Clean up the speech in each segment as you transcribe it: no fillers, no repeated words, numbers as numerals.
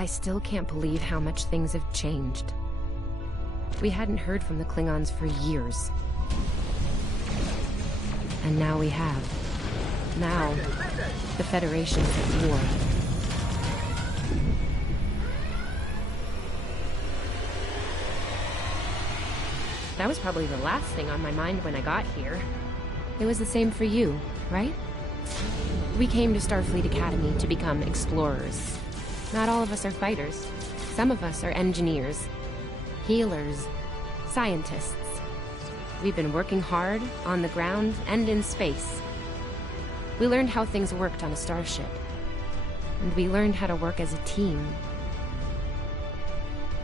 I still can't believe how much things have changed. We hadn't heard from the Klingons for years. And now we have. Now, the Federation's at war. That was probably the last thing on my mind when I got here. It was the same for you, right? We came to Starfleet Academy to become explorers. Not all of us are fighters. Some of us are engineers, healers, scientists. We've been working hard on the ground and in space. We learned how things worked on a starship. And we learned how to work as a team.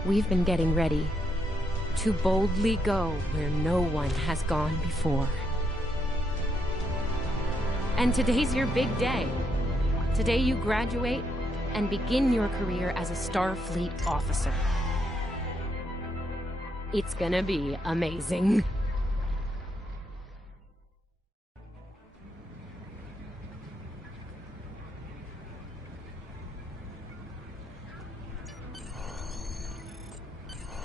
We've been getting ready to boldly go where no one has gone before. And today's your big day. Today you graduate and begin your career as a Starfleet officer. It's gonna be amazing.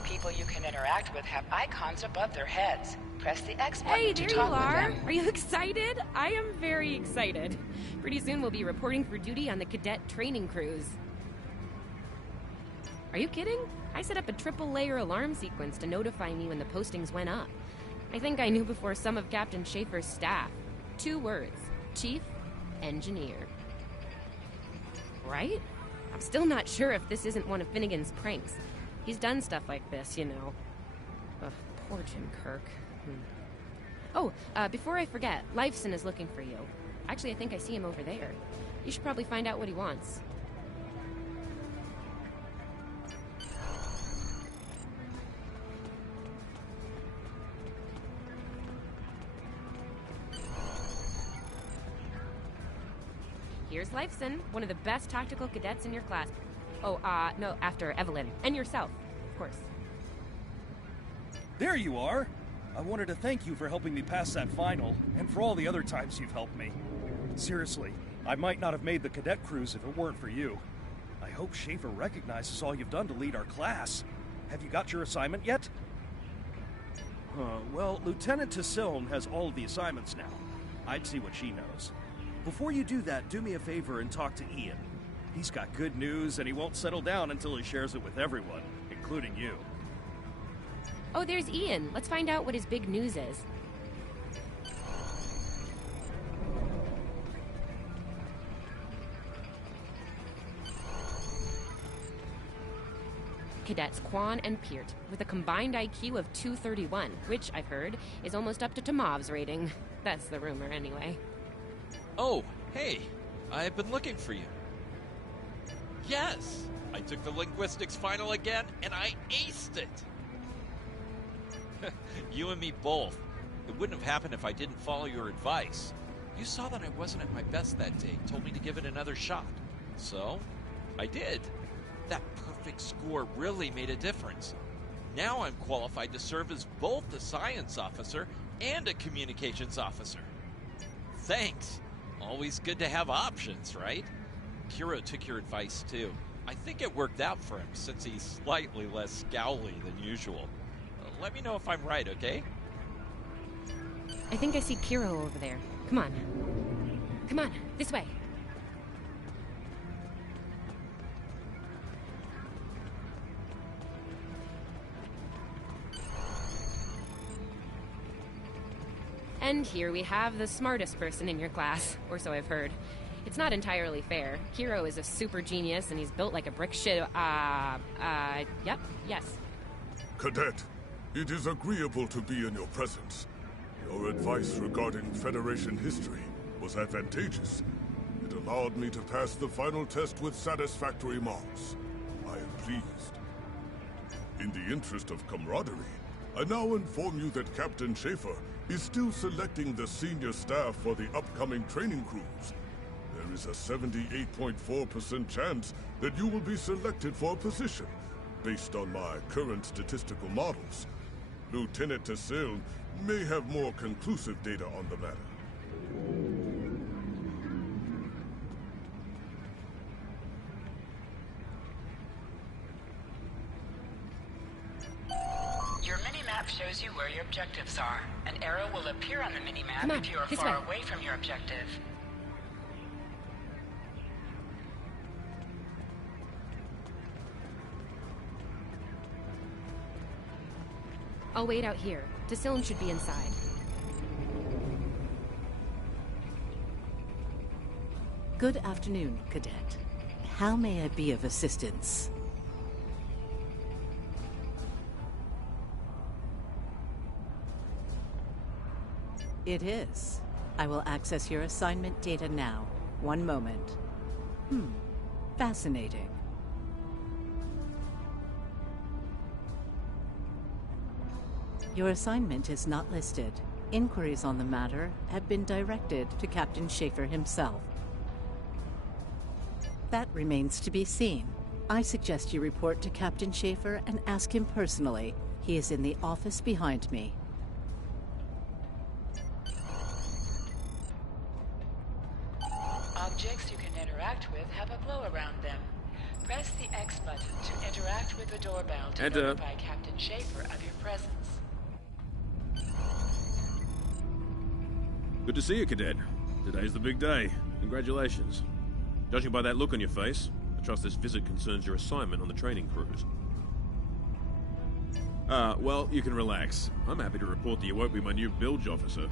People you can interact with have icons above their heads. Press the X button to talk with them. Hey, there you are! Are you excited? I am very excited. Pretty soon we'll be reporting for duty on the cadet training cruise. Are you kidding? I set up a triple-layer alarm sequence to notify me when the postings went up. I think I knew before some of Captain Schaefer's staff. 2 words. Chief Engineer. Right? I'm still not sure if this isn't one of Finnegan's pranks. He's done stuff like this, you know. Ugh, poor Jim Kirk. Oh, before I forget, Lifeson is looking for you. Actually, I think I see him over there. You should probably find out what he wants. Here's Lifeson, one of the best tactical cadets in your class. Oh, no, after Evelyn. And yourself, of course. There you are! I wanted to thank you for helping me pass that final, and for all the other times you've helped me. Seriously, I might not have made the cadet cruise if it weren't for you. I hope Schaefer recognizes all you've done to lead our class. Have you got your assignment yet? Well, Lieutenant Tassiln has all of the assignments now. I'd see what she knows. Before you do that, do me a favor and talk to Ian. He's got good news, and he won't settle down until he shares it with everyone, including you. Oh, there's Ian. Let's find out what his big news is. Cadets Quan and Peart, with a combined IQ of 231, which, I've heard, is almost up to Tomov's rating. That's the rumor, anyway. Oh, hey. I've been looking for you. Yes! I took the linguistics final again, and I aced it! You and me both. It wouldn't have happened if I didn't follow your advice. You saw that I wasn't at my best that day, told me to give it another shot. So, I did. That perfect score really made a difference. Now I'm qualified to serve as both a science officer and a communications officer. Thanks. Always good to have options, right? Kiro took your advice too. I think it worked out for him since he's slightly less scowly than usual. Let me know if I'm right, okay? I think I see Kiro over there. Come on. Come on, this way. And here we have the smartest person in your class, or so I've heard. It's not entirely fair. Kiro is a super genius, and he's built like a brick shit. Yep, yes. Cadet, it is agreeable to be in your presence. Your advice regarding Federation history was advantageous. It allowed me to pass the final test with satisfactory marks. I am pleased. In the interest of camaraderie, I now inform you that Captain Schaefer is still selecting the senior staff for the upcoming training cruise. There is a 78.4% chance that you will be selected for a position, based on my current statistical models. Lieutenant Tassiln may have more conclusive data on the matter. shows you where your objectives are. An arrow will appear on the minimap Come on, if you are this far way. away from your objective. I'll wait out here. Decilin should be inside. Good afternoon, Cadet. How may I be of assistance? It is. I will access your assignment data now. One moment. Fascinating. Your assignment is not listed. Inquiries on the matter have been directed to Captain Schaefer himself. That remains to be seen. I suggest you report to Captain Schaefer and ask him personally. He is in the office behind me. Objects you can interact with have a glow around them. Press the X button to interact with the doorbell to notify Captain Schaefer of your presence. Good to see you, Cadet. Today's the big day. Congratulations. Judging by that look on your face, I trust this visit concerns your assignment on the training cruise. Well, you can relax. I'm happy to report that you won't be my new bilge officer.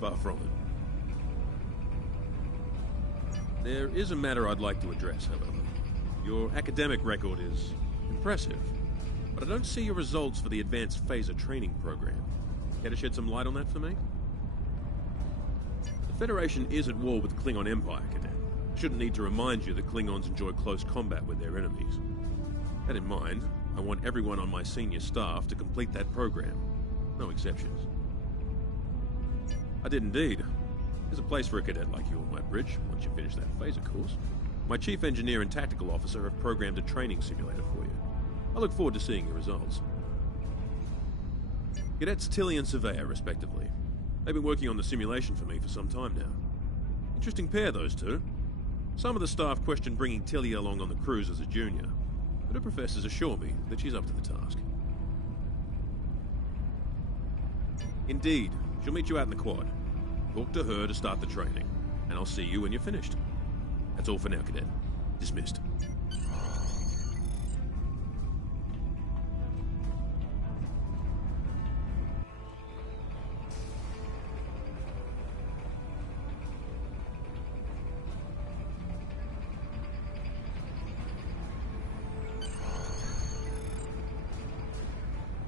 Far from it. There is a matter I'd like to address, however. Your academic record is impressive, but I don't see your results for the Advanced Phaser Training Program. Care to shed some light on that for me? The Federation is at war with the Klingon Empire, Cadet. I shouldn't need to remind you that Klingons enjoy close combat with their enemies. That in mind, I want everyone on my senior staff to complete that program. No exceptions. I did indeed. There's a place for a cadet like you on my bridge, once you finish that phaser course. My chief engineer and tactical officer have programmed a training simulator for you. I look forward to seeing your results. Cadets Tilly and Surveyor, respectively. They've been working on the simulation for me for some time now. Interesting pair, those two. Some of the staff question bringing Tilly along on the cruise as a junior, but her professors assure me that she's up to the task. Indeed, she'll meet you out in the quad. Talk to her to start the training, and I'll see you when you're finished. That's all for now, Cadet. Dismissed.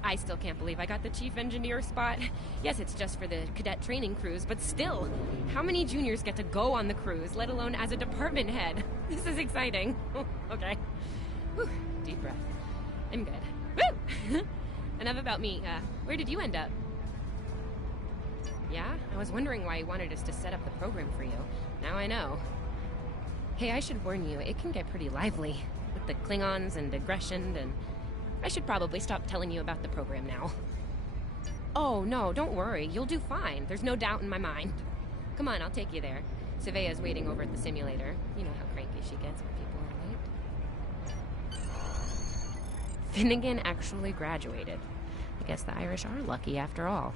I still can't believe I got the chief engineer spot. Yes, it's just for the cadet training cruise, but still, how many juniors get to go on the cruise, let alone as a department head? This is exciting. Okay. Whew, deep breath. I'm good. Woo! Enough about me. Where did you end up? Yeah? I was wondering why you wanted us to set up the program for you. Now I know. Hey, I should warn you, it can get pretty lively. With the Klingons and aggression and... I should probably stop telling you about the program now. Oh, no, don't worry. You'll do fine. There's no doubt in my mind. Come on, I'll take you there. Surveyor's waiting over at the simulator. You know how cranky she gets when people are late. Finnegan actually graduated. I guess the Irish are lucky after all.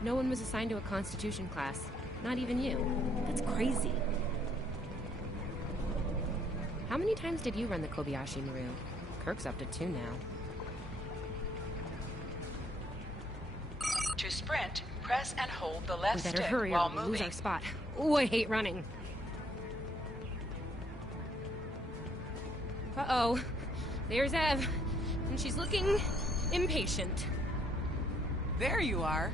No one was assigned to a Constitution class. Not even you. That's crazy. How many times did you run the Kobayashi Maru? Kirk's up to 2 now. To sprint, press and hold the We left better stick hurry while or we'll lose moving. our spot. Ooh, I hate running. Uh-oh. There's Ev. And she's looking impatient. There you are.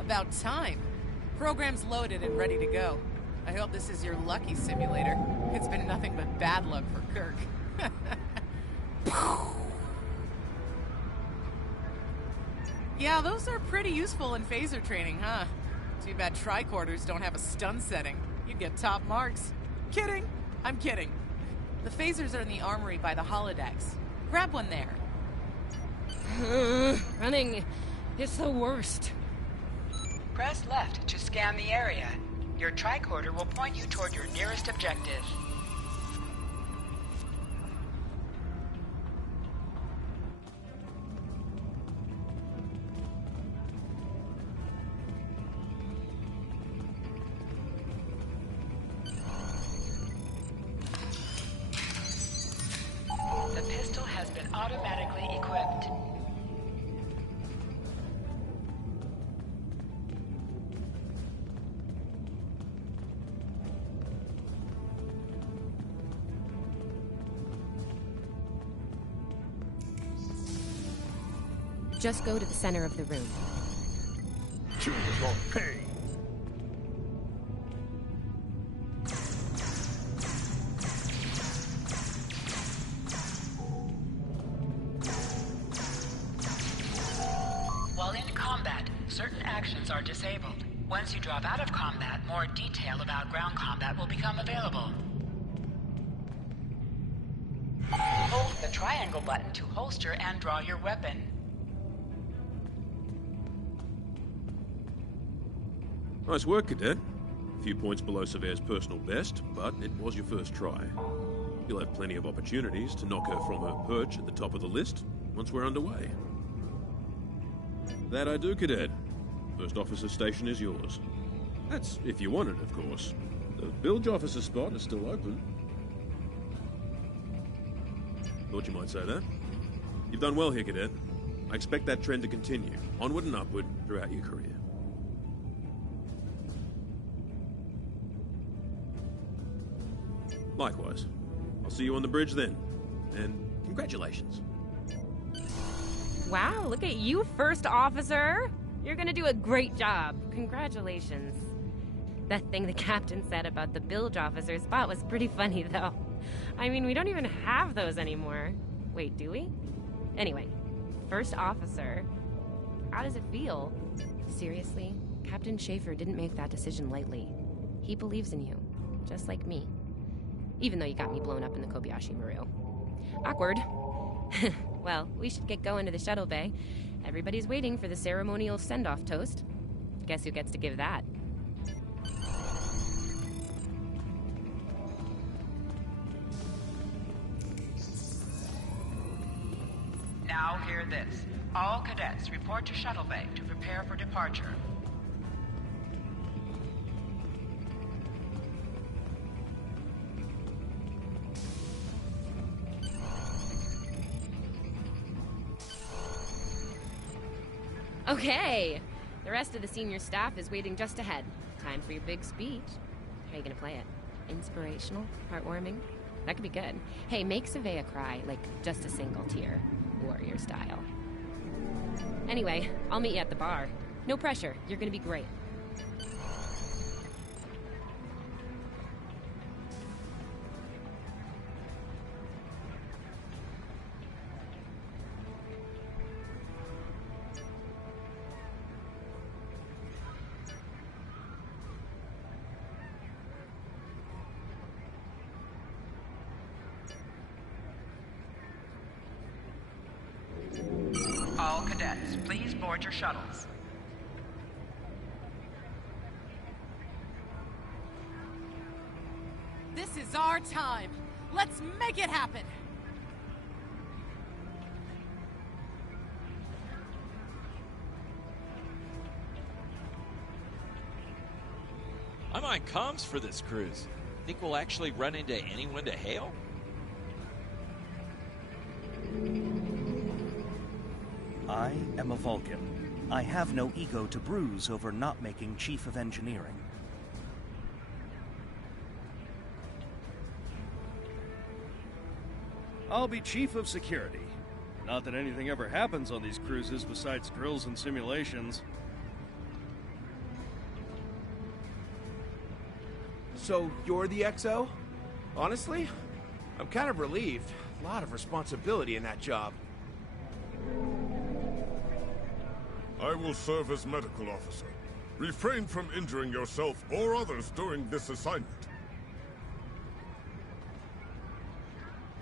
About time. Program's loaded and ready to go. I hope this is your lucky simulator. It's been nothing but bad luck for Kirk. Yeah, those are pretty useful in phaser training, huh? Too bad tricorders don't have a stun setting. You'd get top marks. Kidding. I'm kidding. The phasers are in the armory by the holodecks. Grab one there. Running It's the worst. Press left to scan the area. Your tricorder will point you toward your nearest objective. The pistol has been automatically equipped. Just go to the center of the room. Choose your pay. While in combat, certain actions are disabled. Once you drop out of combat, more detail about ground combat will become available. Hold the triangle button to holster and draw your weapon. Nice work, Cadet. A few points below Severe's personal best, but it was your first try. You'll have plenty of opportunities to knock her from her perch at the top of the list once we're underway. That I do, Cadet. First officer station is yours. That's if you want it, of course. The bilge officer spot is still open. Thought you might say that. You've done well here, Cadet. I expect that trend to continue, onward and upward, throughout your career. Likewise. I'll see you on the bridge then. And congratulations. Wow, look at you, first officer. You're gonna do a great job. Congratulations. That thing the captain said about the bilge officer spot was pretty funny, though. I mean, we don't even have those anymore. Wait, do we? Anyway, first officer. How does it feel? Seriously, Captain Schaefer didn't make that decision lightly. He believes in you, just like me. Even though you got me blown up in the Kobayashi Maru. Awkward. Well, we should get going to the shuttle bay. Everybody's waiting for the ceremonial send-off toast. Guess who gets to give that? Now hear this. All cadets report to shuttle bay to prepare for departure. Okay. The rest of the senior staff is waiting just ahead. Time for your big speech. How are you gonna play it? Inspirational? Heartwarming? That could be good. Hey, make Savea cry, like just a single tear. Warrior style. Anyway, I'll meet you at the bar. No pressure. You're gonna be great. All cadets, please board your shuttles. This is our time. Let's make it happen. I'm on comms for this cruise. Think we'll actually run into anyone to hail? I am a Vulcan. I have no ego to bruise over not making Chief of Engineering. I'll be Chief of Security. Not that anything ever happens on these cruises besides drills and simulations. So, you're the XO? Honestly, I'm kind of relieved. A lot of responsibility in that job. I will serve as medical officer. Refrain from injuring yourself or others during this assignment.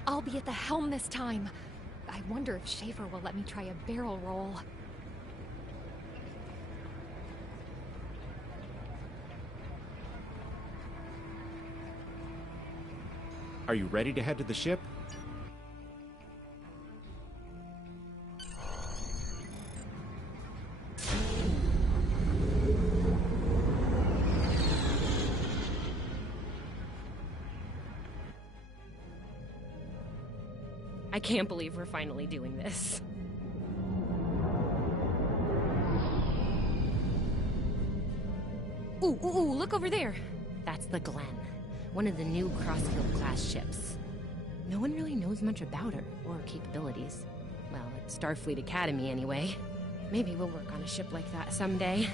I'll be at the helm this time. I wonder if Schaefer will let me try a barrel roll. Are you ready to head to the ship? I can't believe we're finally doing this. Ooh, look over there. That's the Glen, one of the new Crossfield-class ships. No one really knows much about her or her capabilities. Well, at Starfleet Academy, anyway. Maybe we'll work on a ship like that someday.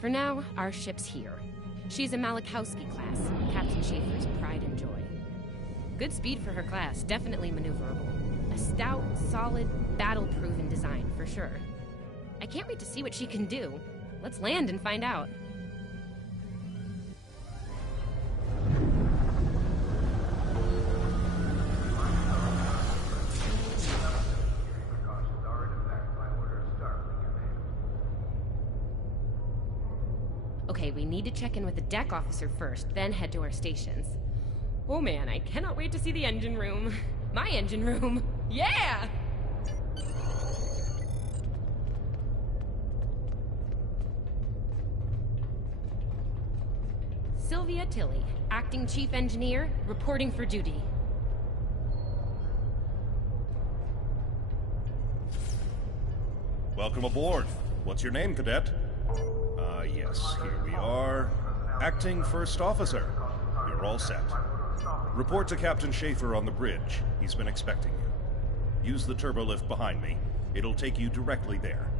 For now, our ship's here. She's a Malachowski class, Captain Schaefer's pride and joy. Good speed for her class, definitely maneuverable. A stout, solid, battle-proven design, for sure. I can't wait to see what she can do. Let's land and find out. Okay, we need to check in with the deck officer first, then head to our stations. Oh man, I cannot wait to see the engine room. My engine room. Yeah! Sylvia Tilley, acting chief engineer, reporting for duty. Welcome aboard. What's your name, Cadet? Yes, here we are. Acting First Officer. You're all set. Report to Captain Schaefer on the bridge. He's been expecting you. Use the turbolift behind me. It'll take you directly there.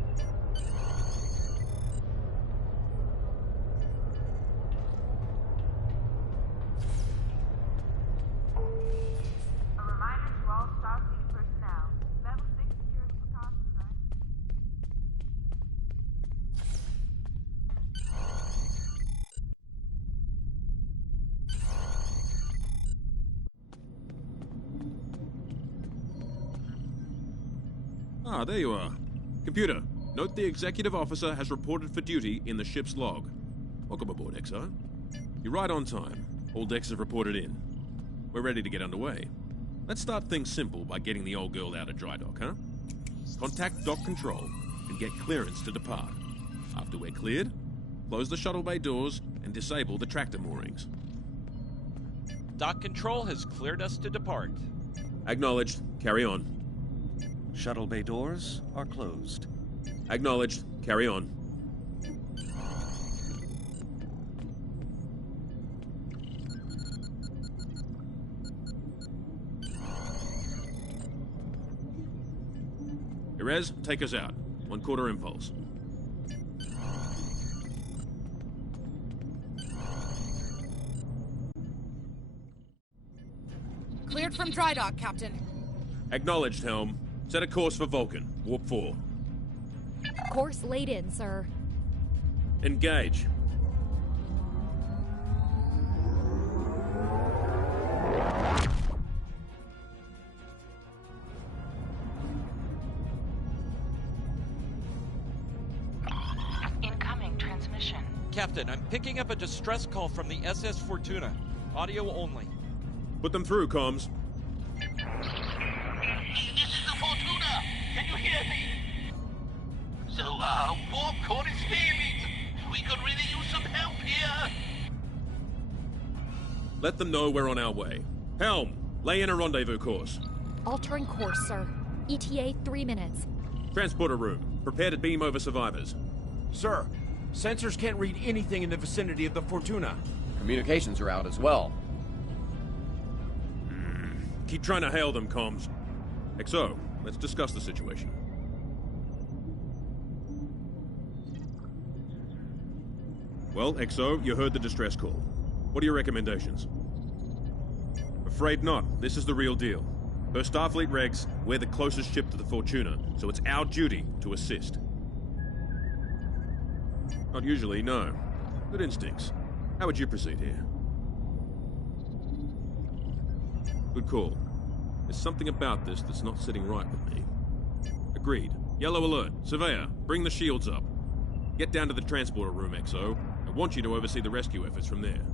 A reminder to all Starfleet personnel. Level 6 security precautions are... Ah, there you are. Computer, note the executive officer has reported for duty in the ship's log. Welcome aboard, XO. You're right on time. All decks have reported in. We're ready to get underway. Let's start things simple by getting the old girl out of dry dock, huh? Contact dock control and get clearance to depart. After we're cleared, close the shuttle bay doors and disable the tractor moorings. Dock control has cleared us to depart. Acknowledged. Carry on. Shuttle bay doors are closed. Acknowledged. Carry on. Erez, take us out. 1/4 impulse. Cleared from dry dock, Captain. Acknowledged, Helm. Set a course for Vulcan. Warp 4. Course laid in, sir. Engage. Incoming transmission. Captain, I'm picking up a distress call from the SS Fortuna. Audio only. Put them through, comms. This is the Fortuna! Can you hear me? So, warp core is failing. We could really use some help here. Let them know we're on our way. Helm, lay in a rendezvous course. Altering course, sir. ETA 3 minutes. Transporter room. Prepare to beam over survivors. Sir, sensors can't read anything in the vicinity of the Fortuna. Communications are out as well. Keep trying to hail them, comms. XO, let's discuss the situation. Well, XO, you heard the distress call. What are your recommendations? Afraid not. This is the real deal. Per Starfleet regs, we're the closest ship to the Fortuna, so it's our duty to assist. Not usually, no. Good instincts. How would you proceed here? Good call. There's something about this that's not sitting right with me. Agreed. Yellow alert. Surveyor, bring the shields up. Get down to the transporter room, XO. I want you to oversee the rescue efforts from there.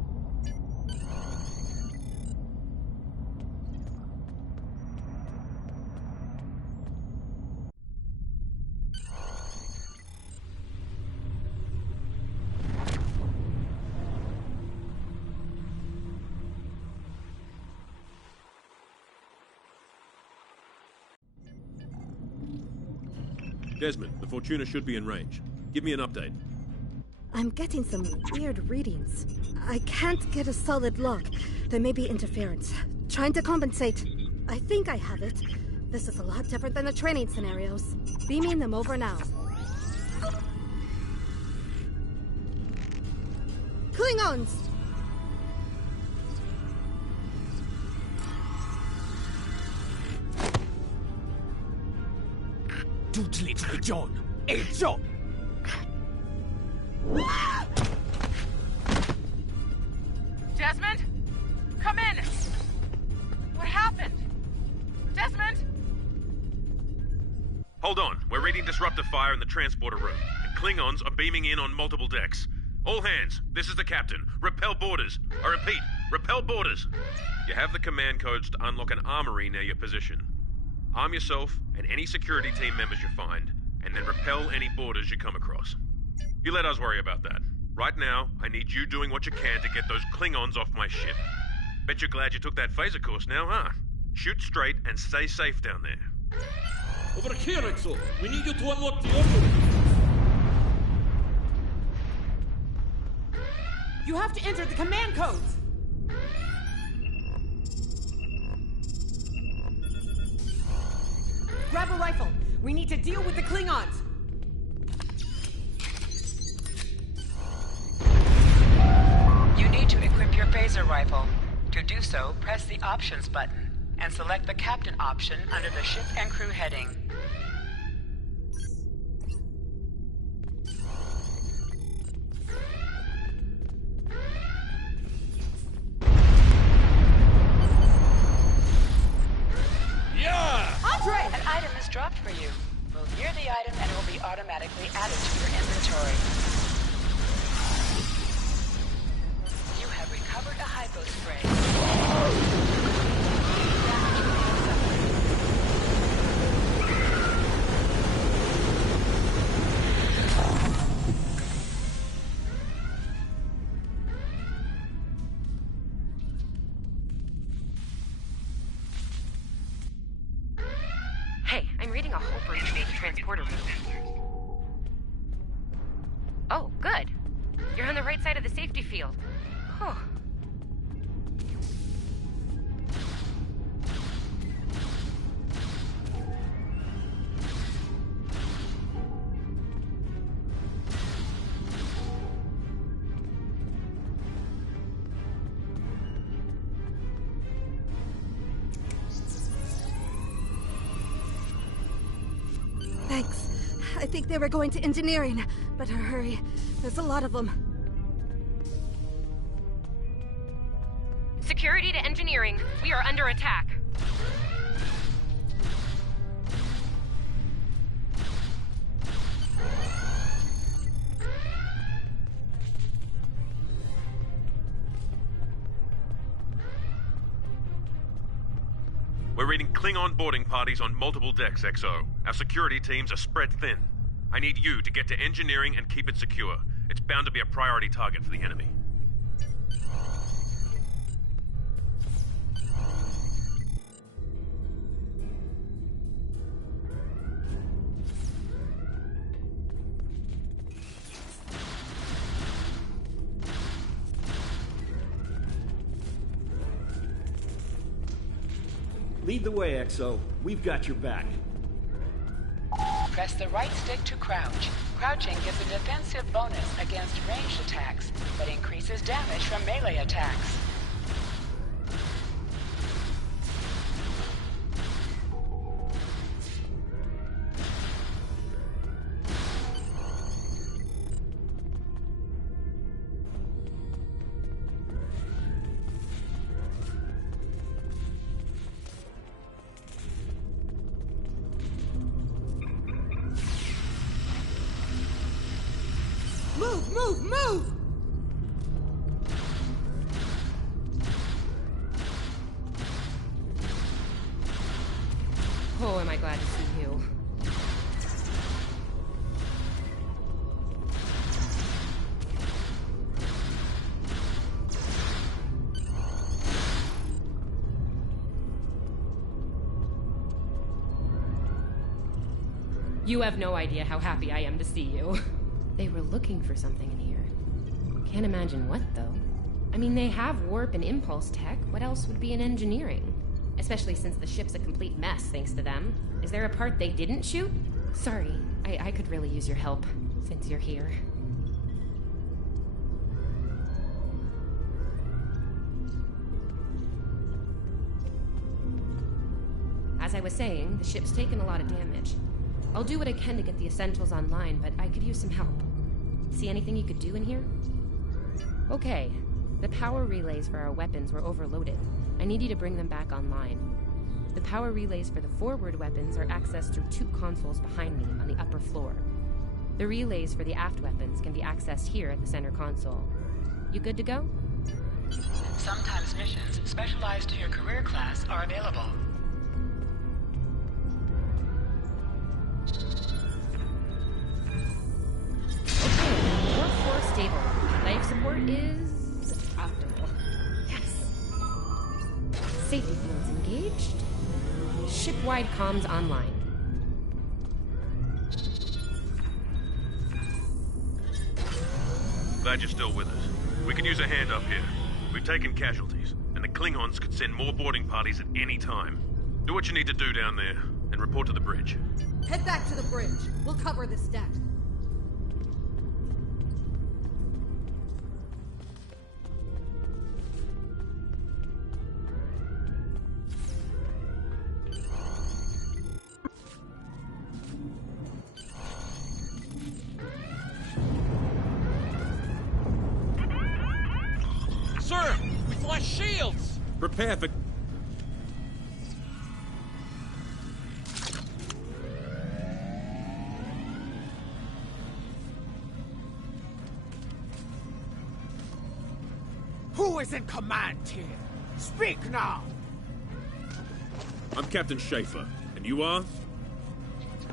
Desmond, the Fortuna should be in range. Give me an update. I'm getting some weird readings. I can't get a solid lock. There may be interference. Trying to compensate. I think I have it. This is a lot different than the training scenarios. Beaming them over now. Klingons! Desmond? Come in! What happened? Desmond? Hold on. We're reading disruptor fire in the transporter room. And Klingons are beaming in on multiple decks. All hands, this is the captain. Repel borders. I repeat, repel borders. You have the command codes to unlock an armory near your position. Arm yourself and any security team members you find, and then repel any borders you come across. You let us worry about that. Right now, I need you doing what you can to get those Klingons off my ship. Bet you're glad you took that phaser course now, huh? Shoot straight and stay safe down there. Over here, Exo! We need you to unlock the armory! You have to enter the command codes! Grab a rifle. We need to deal with the Klingons. You need to equip your phaser rifle. To do so, press the Options button and select the Captain option under the Ship and Crew heading. An item is dropped for you. Move near the item and it will be automatically added to your inventory. You have recovered a hypo spray. Hey, I'm reading a hull breach near the transporter room. Oh, good. You're on the right side of the safety field. Whew. Thanks. I think they were going to engineering. Better hurry. There's a lot of them. Security to engineering. We are under attack. We're reading Klingon boarding parties on multiple decks, XO. Our security teams are spread thin. I need you to get to engineering and keep it secure. It's bound to be a priority target for the enemy. Lead the way, XO. We've got your back. Press the right stick to crouch. Crouching gives a defensive bonus against ranged attacks, but increases damage from melee attacks. Move! Oh, am I glad to see you. You have no idea how happy I am to see you. They were looking for something in here. Can't imagine what, though. I mean, they have warp and impulse tech. What else would be in engineering? Especially since the ship's a complete mess, thanks to them. Is there a part they didn't shoot? Sorry, I could really use your help, since you're here. As I was saying, the ship's taken a lot of damage. I'll do what I can to get the essentials online, but I could use some help. See anything you could do in here? Okay. The power relays for our weapons were overloaded. I need you to bring them back online. The power relays for the forward weapons are accessed through 2 consoles behind me on the upper floor. The relays for the aft weapons can be accessed here at the center console. You good to go? Sometimes missions specialized to your career class are available. Okay, workforce stable. Life support is optimal. Yes. Safety fields engaged. Ship-wide comms online. Glad you're still with us. We could use a hand up here. We've taken casualties, and the Klingons could send more boarding parties at any time. Do what you need to do down there, and report to the bridge. Head back to the bridge. We'll cover this deck. Sir, we've lost shields! Prepare for... Who is in command here? Speak now! I'm Captain Schaefer, and you are?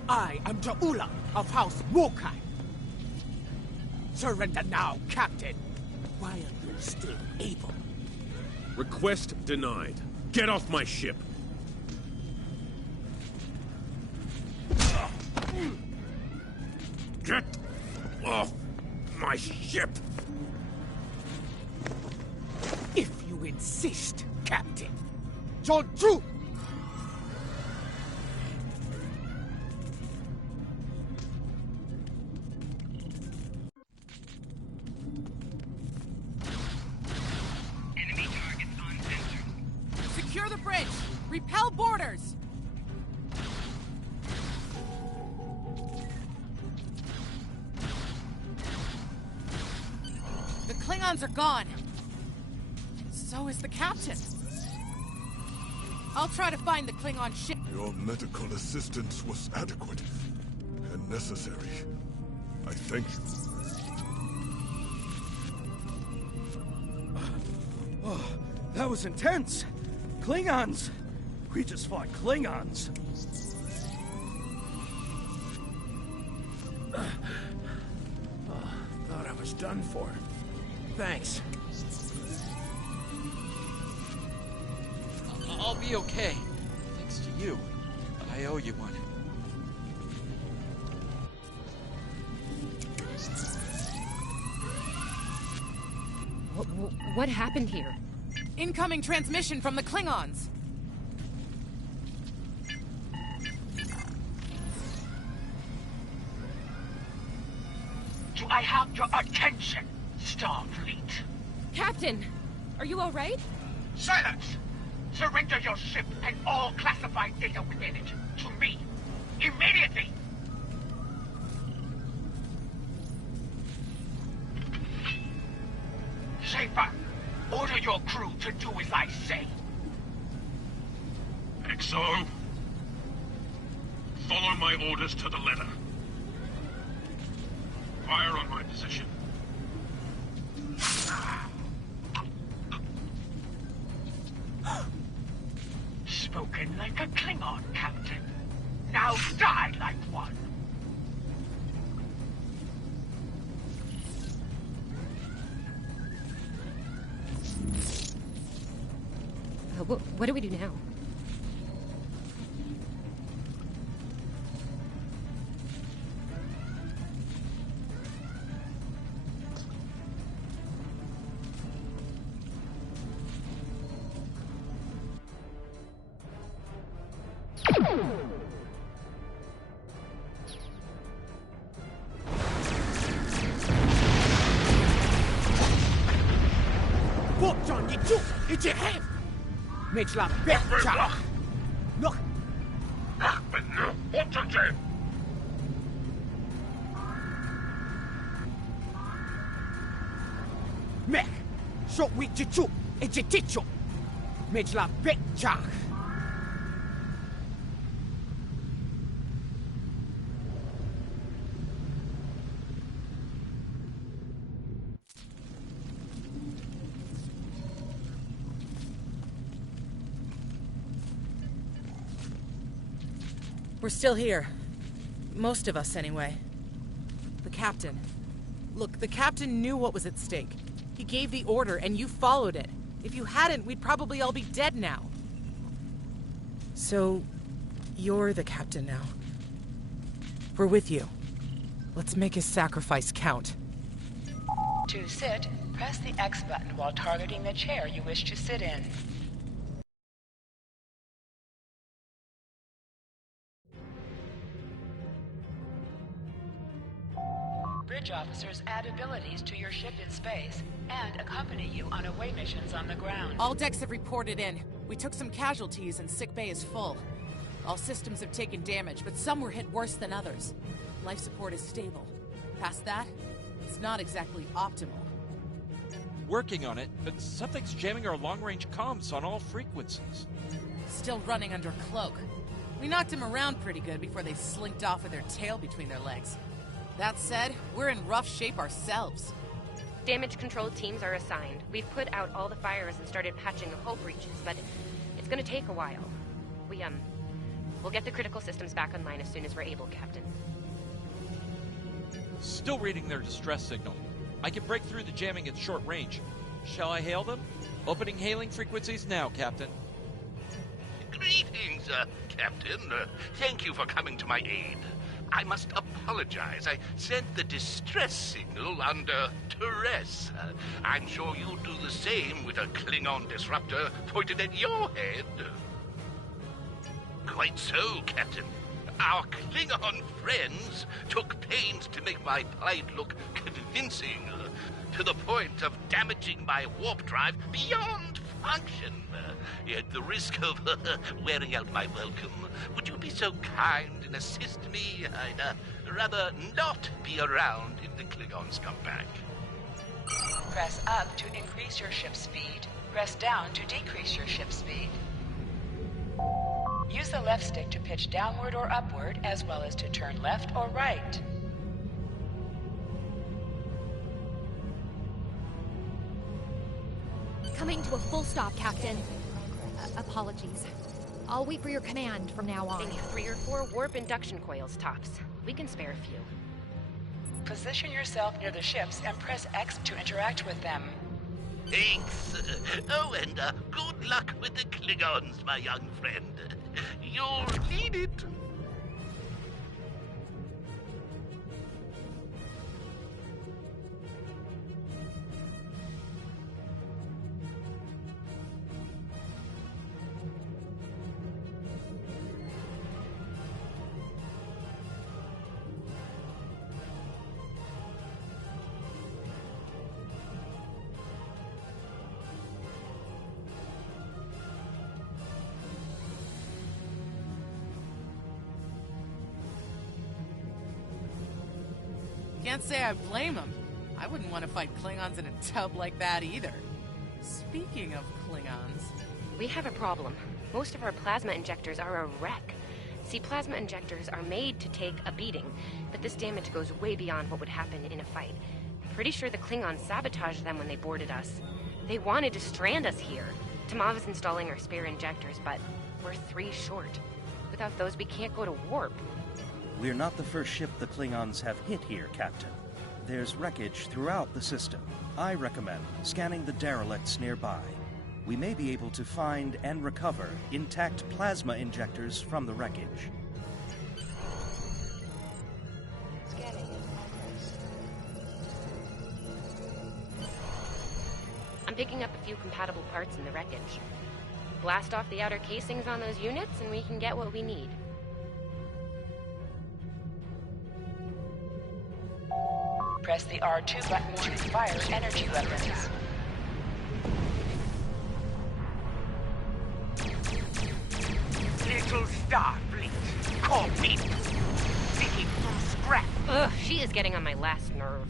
I am Ja'ula of House Mokai. Surrender now, Captain, while you're still able. Request denied. Get off my ship! Get off my ship! If you insist, Captain. Jonju! Enemy targets on sensors. Secure the bridge! Repel boarders! The Klingons are gone. So is the captain. I'll try to find the Klingon ship. Your medical assistance was adequate and necessary. I thank you. Oh, that was intense! Klingons! We just fought Klingons! Thought I was done for. Thanks. I'll be okay. Thanks to you. I owe you one. What happened here? Incoming transmission from the Klingons. Do I have your attention, Starfleet? Captain, are you all right? Silence! Surrender your ship and all classified data within it to me. Immediately! Schaefer, order your crew to do as I say. XO, follow my orders to the letter. Fire on my position. Spoken like a Klingon, Captain. Now die like one. What do we do now? 복전 이쪽 이제 해. 매출라 백자. 너. 어쩐지. 맥. 쇼위 이쪽 이제 뒤쪽. 매출라 백자. We're still here. Most of us, anyway. The captain. Look, the captain knew what was at stake. He gave the order, and you followed it. If you hadn't, we'd probably all be dead now. So, you're the captain now. We're with you. Let's make his sacrifice count. To sit, press the X button while targeting the chair you wish to sit in. Bridge officers add abilities to your ship in space and accompany you on away missions on the ground. All decks have reported in. We took some casualties and sick bay is full. All systems have taken damage, but some were hit worse than others. Life support is stable. Past that, it's not exactly optimal. Working on it, but something's jamming our long-range comms on all frequencies. Still running under cloak. We knocked him around pretty good before they slinked off with their tail between their legs. That said, we're in rough shape ourselves. Damage control teams are assigned. We've put out all the fires and started patching the hull breaches, but it's gonna take a while. We'll get the critical systems back online as soon as we're able, Captain. Still reading their distress signal. I can break through the jamming at short range. Shall I hail them? Opening hailing frequencies now, Captain. Greetings, Captain. Thank you for coming to my aid. I must apologize. I sent the distress signal under duress. I'm sure you'd do the same with a Klingon disruptor pointed at your head. Quite so, Captain. Our Klingon friends took pains to make my plight look convincing, to the point of damaging my warp drive beyond function. At the risk of wearing out my welcome, would you be so kind and assist me? I'd rather not be around if the Klingons come back. Press up to increase your ship speed. Press down to decrease your ship speed. Use the left stick to pitch downward or upward, as well as to turn left or right. Coming to a full stop, Captain. Apologies. I'll wait for your command from now on. They need 3 or 4 warp induction coils, tops. We can spare a few. Position yourself near the ships and press X to interact with them. Thanks. Oh, and good luck with the Klingons, my young friend. You'll need it. Can't say I blame him. I wouldn't want to fight Klingons in a tub like that either. Speaking of Klingons... We have a problem. Most of our plasma injectors are a wreck. See, plasma injectors are made to take a beating, but this damage goes way beyond what would happen in a fight. Pretty sure the Klingons sabotaged them when they boarded us. They wanted to strand us here. Tamav is installing our spare injectors, but we're 3 short. Without those, we can't go to warp. We're not the first ship the Klingons have hit here, Captain. There's wreckage throughout the system. I recommend scanning the derelicts nearby. We may be able to find and recover intact plasma injectors from the wreckage. Scanning in progress. I'm picking up a few compatible parts in the wreckage. Blast off the outer casings on those units, and we can get what we need. Press the R2 button to fire energy weapons. Little Starfleet, call me. Speaking from scrap. Ugh, she is getting on my last nerve.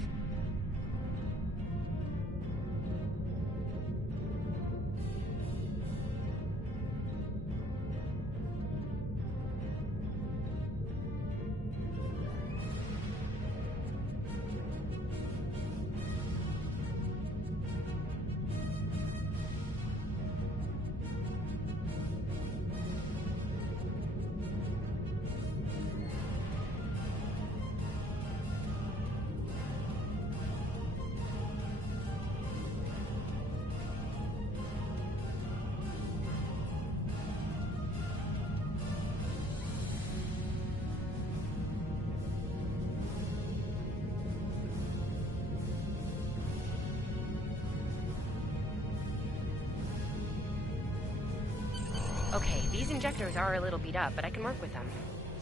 Okay, these injectors are a little beat up, but I can work with them.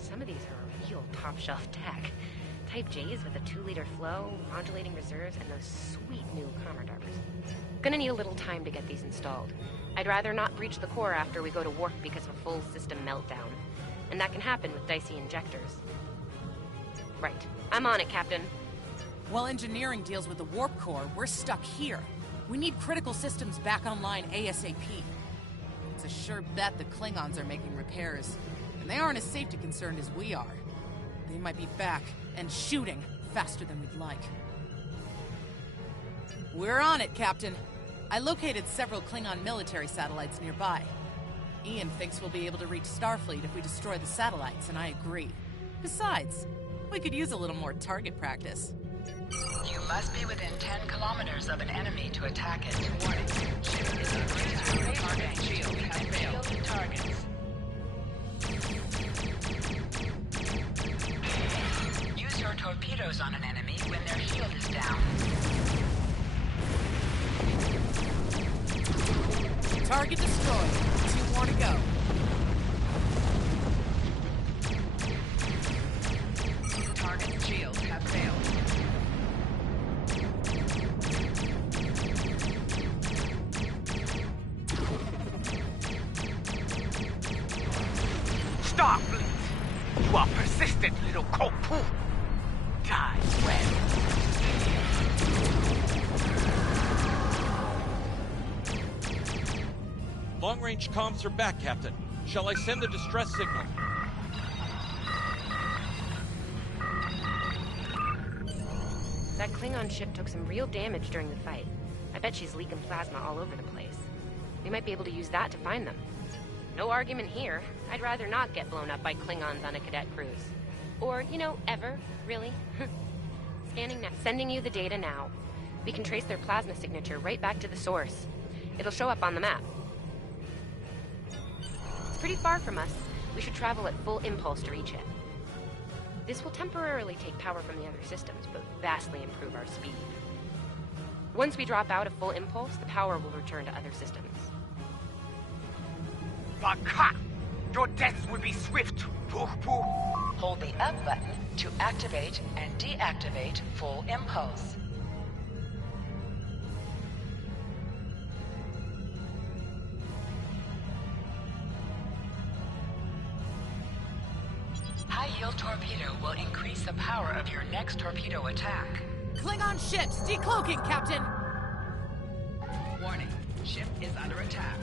Some of these are real top-shelf tech. Type J's with a 2-liter flow, modulating reserves, and those sweet new commodores. Gonna need a little time to get these installed. I'd rather not breach the core after we go to warp because of a full system meltdown. And that can happen with dicey injectors. Right. I'm on it, Captain. While engineering deals with the warp core, we're stuck here. We need critical systems back online ASAP. It's a sure bet the Klingons are making repairs, and they aren't as safety concerned as we are. They might be back and shooting faster than we'd like. We're on it, Captain. I located several Klingon military satellites nearby. Ian thinks we'll be able to reach Starfleet if we destroy the satellites, and I agree. Besides, we could use a little more target practice. You must be within 10 kilometers of an enemy to attack it. Warning. Ship is under your target shield. Have failed targets. Use your torpedoes on an enemy when their shield is down. Target destroyed. 2 more to go. Target shields have failed. Starfleet, you are persistent, little cockpoo. Die well. Long-range comms are back, Captain. Shall I send the distress signal? That Klingon ship took some real damage during the fight. I bet she's leaking plasma all over the place. We might be able to use that to find them. No argument here. I'd rather not get blown up by Klingons on a cadet cruise. Or, ever, really. Scanning now. Sending you the data now. We can trace their plasma signature right back to the source. It'll show up on the map. It's pretty far from us. We should travel at full impulse to reach it. This will temporarily take power from the other systems, but vastly improve our speed. Once we drop out of full impulse, the power will return to other systems. Baka! Your death will be swift. Pooh-pooh. Hold the up button to activate and deactivate full impulse. High-yield torpedo will increase the power of your next torpedo attack. Klingon ships decloaking, Captain! Warning, ship is under attack.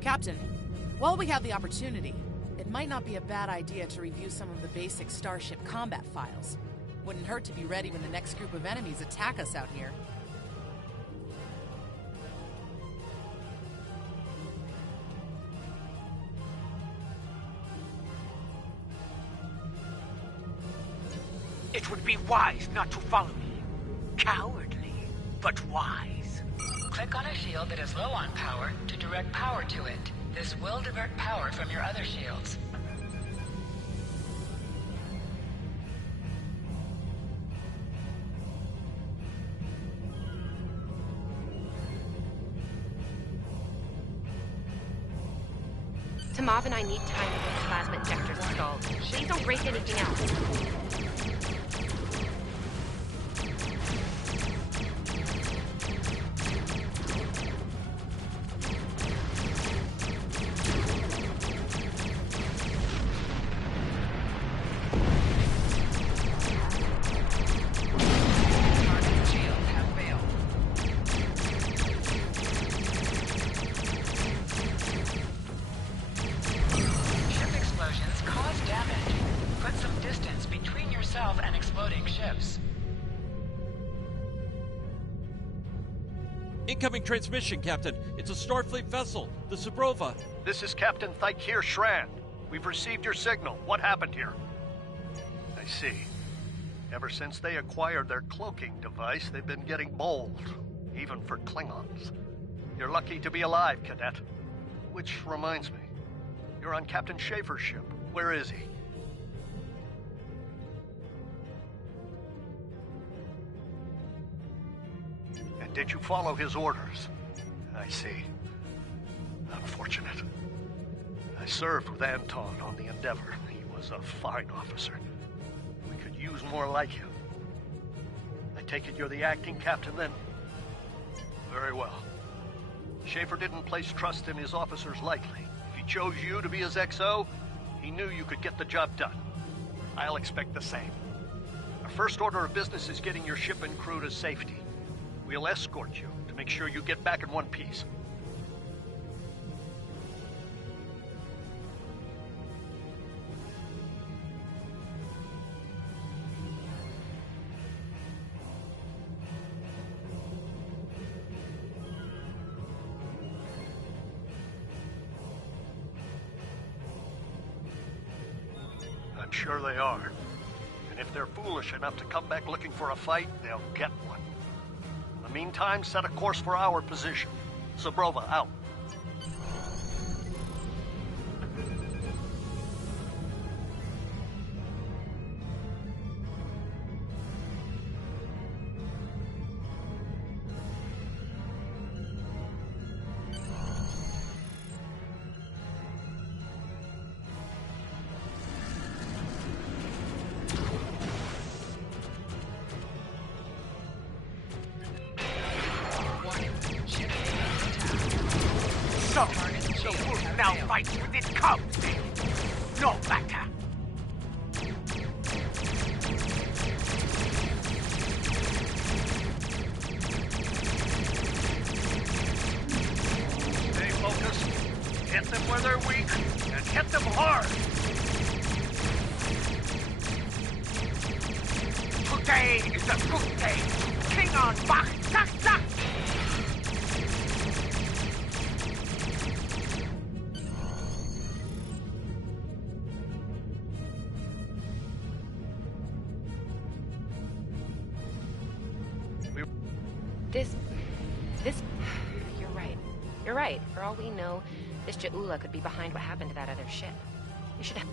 Captain, while we have the opportunity, it might not be a bad idea to review some of the basic Starship combat files. Wouldn't hurt to be ready when the next group of enemies attack us out here. It would be wise not to follow me. Cowardly, but wise. Click on a shield that is low on power to direct power to it. This will divert power from your other shields. Tamav and I need time to get plasma injectors installed. Please don't break anything else. Incoming transmission, Captain. It's a Starfleet vessel, the Zabrova. This is Captain Thykir Shran. We've received your signal. What happened here? I see. Ever since they acquired their cloaking device, they've been getting bold, even for Klingons. You're lucky to be alive, Cadet. Which reminds me, you're on Captain Schaefer's ship. Where is he? And did you follow his orders? I see. Unfortunate. I served with Anton on the Endeavor. He was a fine officer. We could use more like him. I take it you're the acting captain then? Very well. Schaefer didn't place trust in his officers lightly. If he chose you to be his XO, he knew you could get the job done. I'll expect the same. Our first order of business is getting your ship and crew to safety. We'll escort you to make sure you get back in one piece. I'm sure they are. And if they're foolish enough to come back looking for a fight, they'll get one. In the meantime, set a course for our position. Zabrova, out. So, the wolf now fights with its cubs. No matter. Stay focused. Hit them where they're weak, and hit them hard. Today is a good day. Klingon Bach, zack, zack. You're right. For all we know, this Ja'ula could be behind what happened to that other ship. We should have...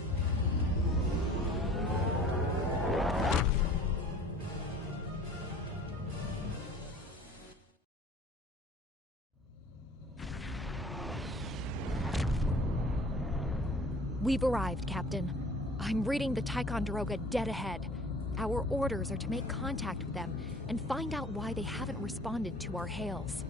We've arrived, Captain. I'm reading the Ticonderoga dead ahead. Our orders are to make contact with them and find out why they haven't responded to our hails.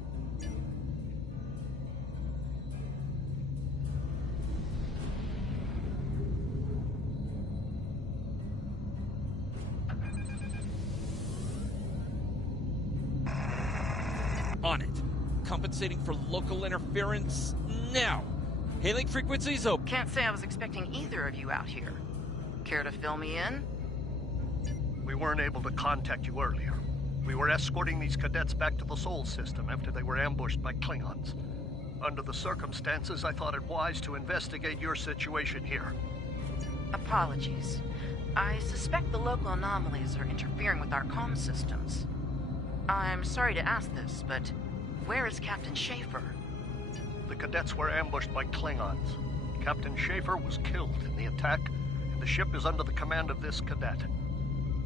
On it. Compensating for local interference now. Hailing frequencies open. Can't say I was expecting either of you out here. Care to fill me in? We weren't able to contact you earlier. We were escorting these cadets back to the Sol system after they were ambushed by Klingons. Under the circumstances, I thought it wise to investigate your situation here. Apologies. I suspect the local anomalies are interfering with our comm systems. I'm sorry to ask this, but where is Captain Schaefer? The cadets were ambushed by Klingons. Captain Schaefer was killed in the attack, and the ship is under the command of this cadet.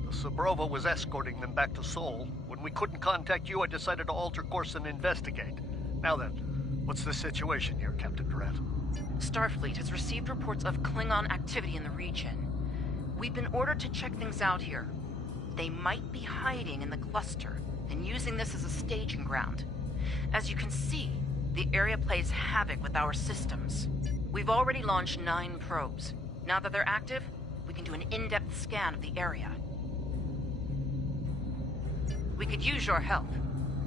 The Sabrova was escorting them back to Seoul. When we couldn't contact you, I decided to alter course and investigate. Now then, what's the situation here, Captain Durant? Starfleet has received reports of Klingon activity in the region. We've been ordered to check things out here. They might be hiding in the cluster and using this as a staging ground. As you can see, the area plays havoc with our systems. We've already launched 9 probes. Now that they're active, we can do an in-depth scan of the area. We could use your help.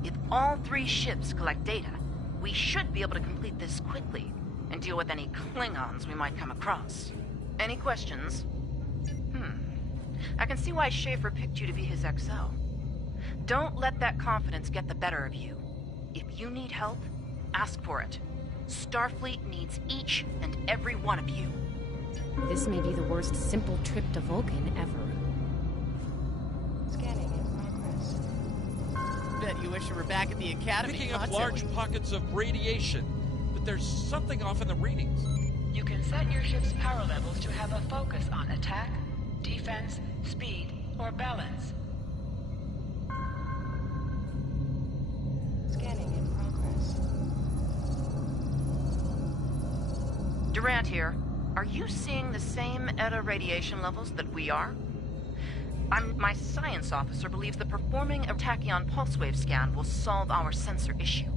If all 3 ships collect data, we should be able to complete this quickly and deal with any Klingons we might come across. Any questions? I can see why Schaefer picked you to be his XO. Don't let that confidence get the better of you. If you need help, ask for it. Starfleet needs each and every one of you. This may be the worst simple trip to Vulcan ever. Scanning in progress. Bet you wish you were back at the academy. Picking up large pockets of radiation, but there's something off in the readings. You can set your ship's power levels to have a focus on attack, defense, speed, or balance. Scanning in progress. Durant here. Are you seeing the same ETA radiation levels that we are? My science officer believes that performing a tachyon pulse wave scan will solve our sensor issue.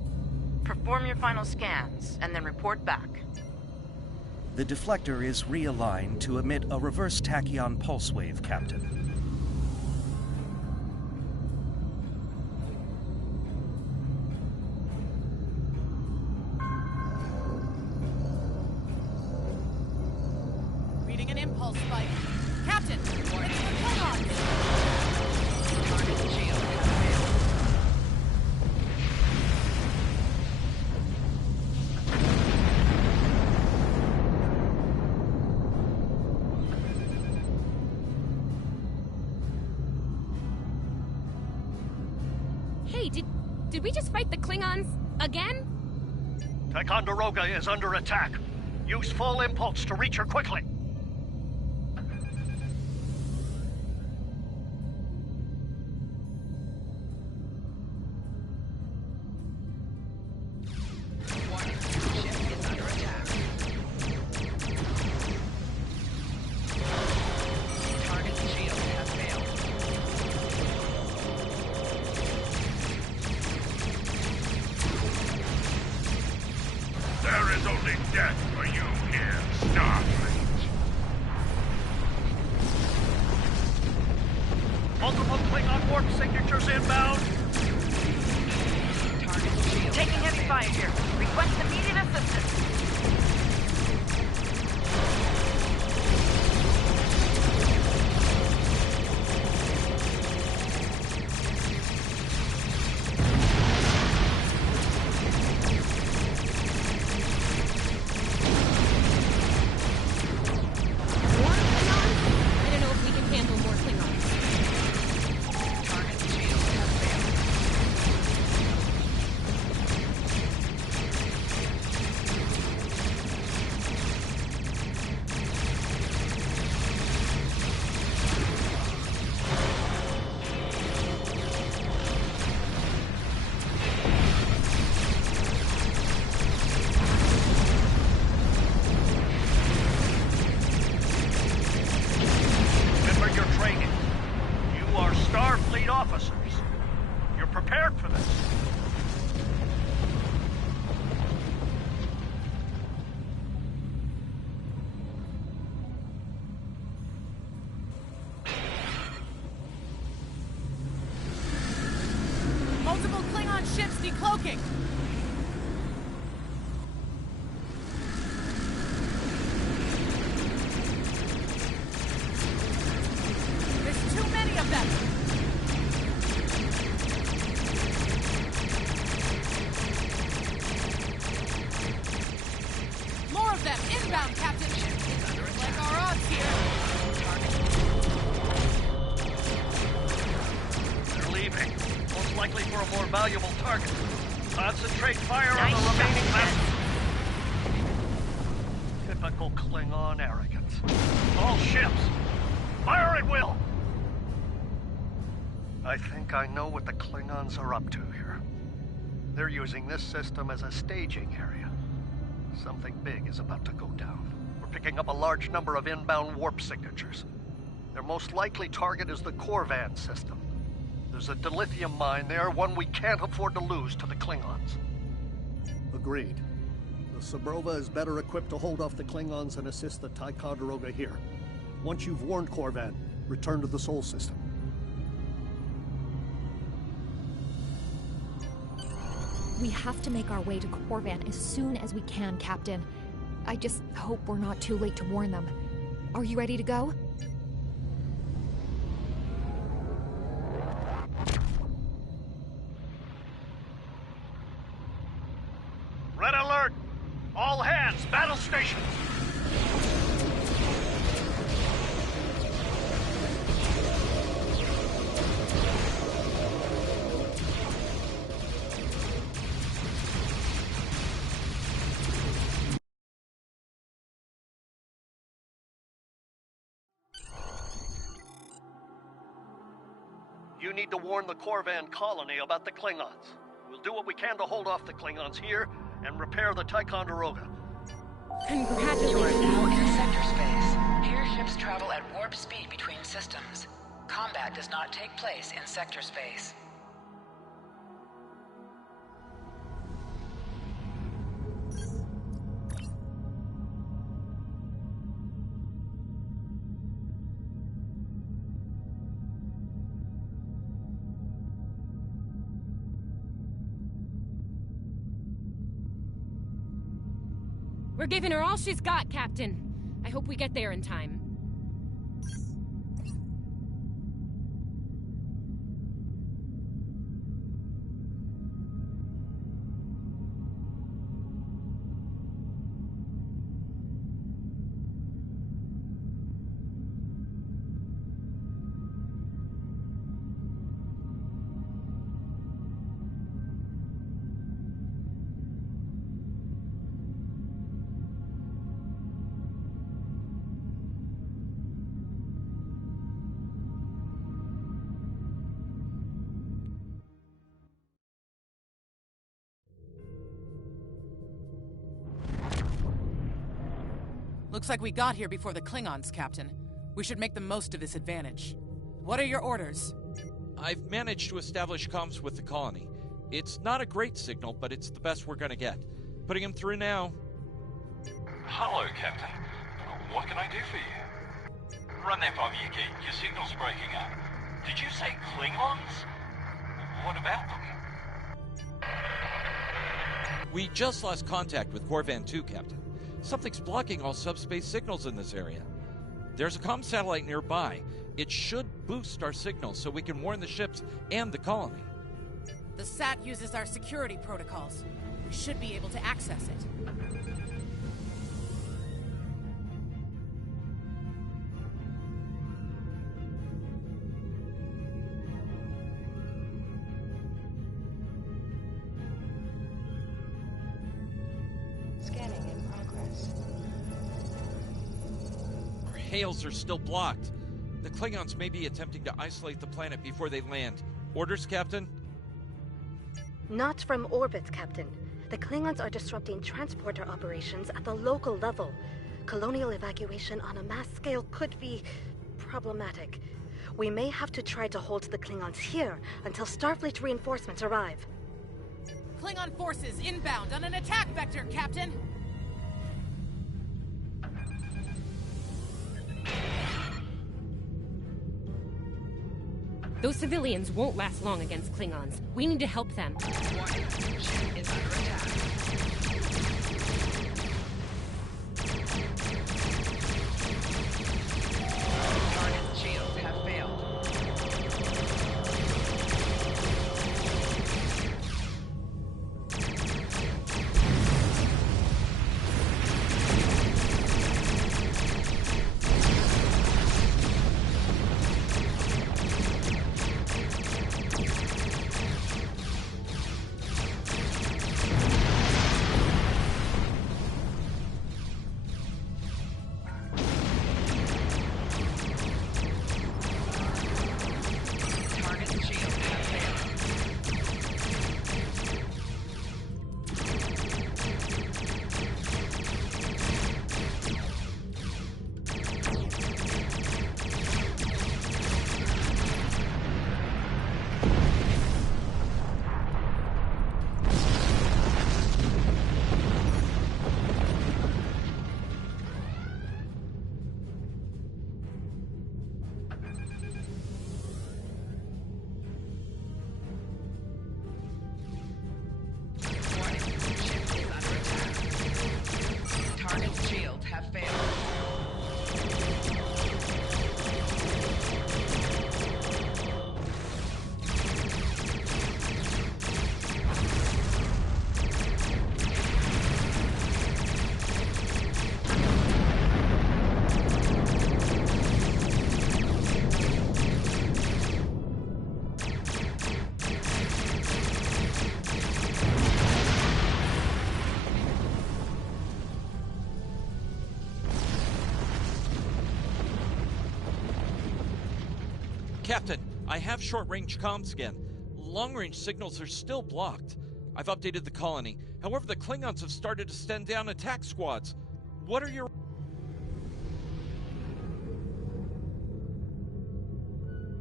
Perform your final scans, and then report back. The deflector is realigned to emit a reverse tachyon pulse wave, Captain. Reading an impulse spike. Captain, it's the Klingons! Target shield has failed. Hey, did we just fight the Klingons again? Ticonderoga is under attack. Use full impulse to reach her quickly. Warning, ship is under attack. Target shield has failed. There is only death for you here, Starfleet. Multiple Klingon warp signatures inbound. Target shield Taking has heavy failed. fire here. Request immediate assistance. More Klingons? I don't know if we can handle more Klingons. Target shield has failed. Remember your training. You are Starfleet officers. You're prepared for this. Multiple Klingon ships decloaking! There's too many of them! More of them! Inbound, Captain! Like our odds here! valuable target. Concentrate fire on the remaining vessels. Typical Klingon arrogance. All ships, fire at will! I think I know what the Klingons are up to here. They're using this system as a staging area. Something big is about to go down. We're picking up a large number of inbound warp signatures. Their most likely target is the Corvan system. There's a dilithium mine there, one we can't afford to lose to the Klingons. Agreed. The Sabrova is better equipped to hold off the Klingons and assist the Ticonderoga here. Once you've warned Corvan, return to the Sol system. We have to make our way to Corvan as soon as we can, Captain. I just hope we're not too late to warn them. Are you ready to go? Red alert! All hands, battle stations! You need to warn the Corvan colony about the Klingons. We'll do what we can to hold off the Klingons here and repair the Ticonderoga. Congratulations. You are now in sector space. Here ships travel at warp speed between systems. Combat does not take place in sector space. We're giving her all she's got, Captain. I hope we get there in time. Looks like we got here before the Klingons, Captain. We should make the most of this advantage. What are your orders? I've managed to establish comms with the colony. It's not a great signal, but it's the best we're gonna get. Putting him through now. Hello, Captain. What can I do for you? Run that by me again. Your signal's breaking up. Did you say Klingons? What about them? We just lost contact with Corvan 2, Captain. Something's blocking all subspace signals in this area. There's a comm satellite nearby. It should boost our signal so we can warn the ships and the colony. The SAT uses our security protocols. We should be able to access it. Scanning in progress. Our hails are still blocked. The Klingons may be attempting to isolate the planet before they land. Orders, Captain? Not from orbit, Captain. The Klingons are disrupting transporter operations at the local level. Colonial evacuation on a mass scale could be problematic. We may have to try to hold the Klingons here until Starfleet reinforcements arrive. Klingon forces inbound on an attack vector, Captain! Those civilians won't last long against Klingons. We need to help them. Warning, ship is under attack. Target's shields have failed. Captain, I have short-range comms again. Long-range signals are still blocked. I've updated the colony. However, the Klingons have started to send down attack squads. What are your...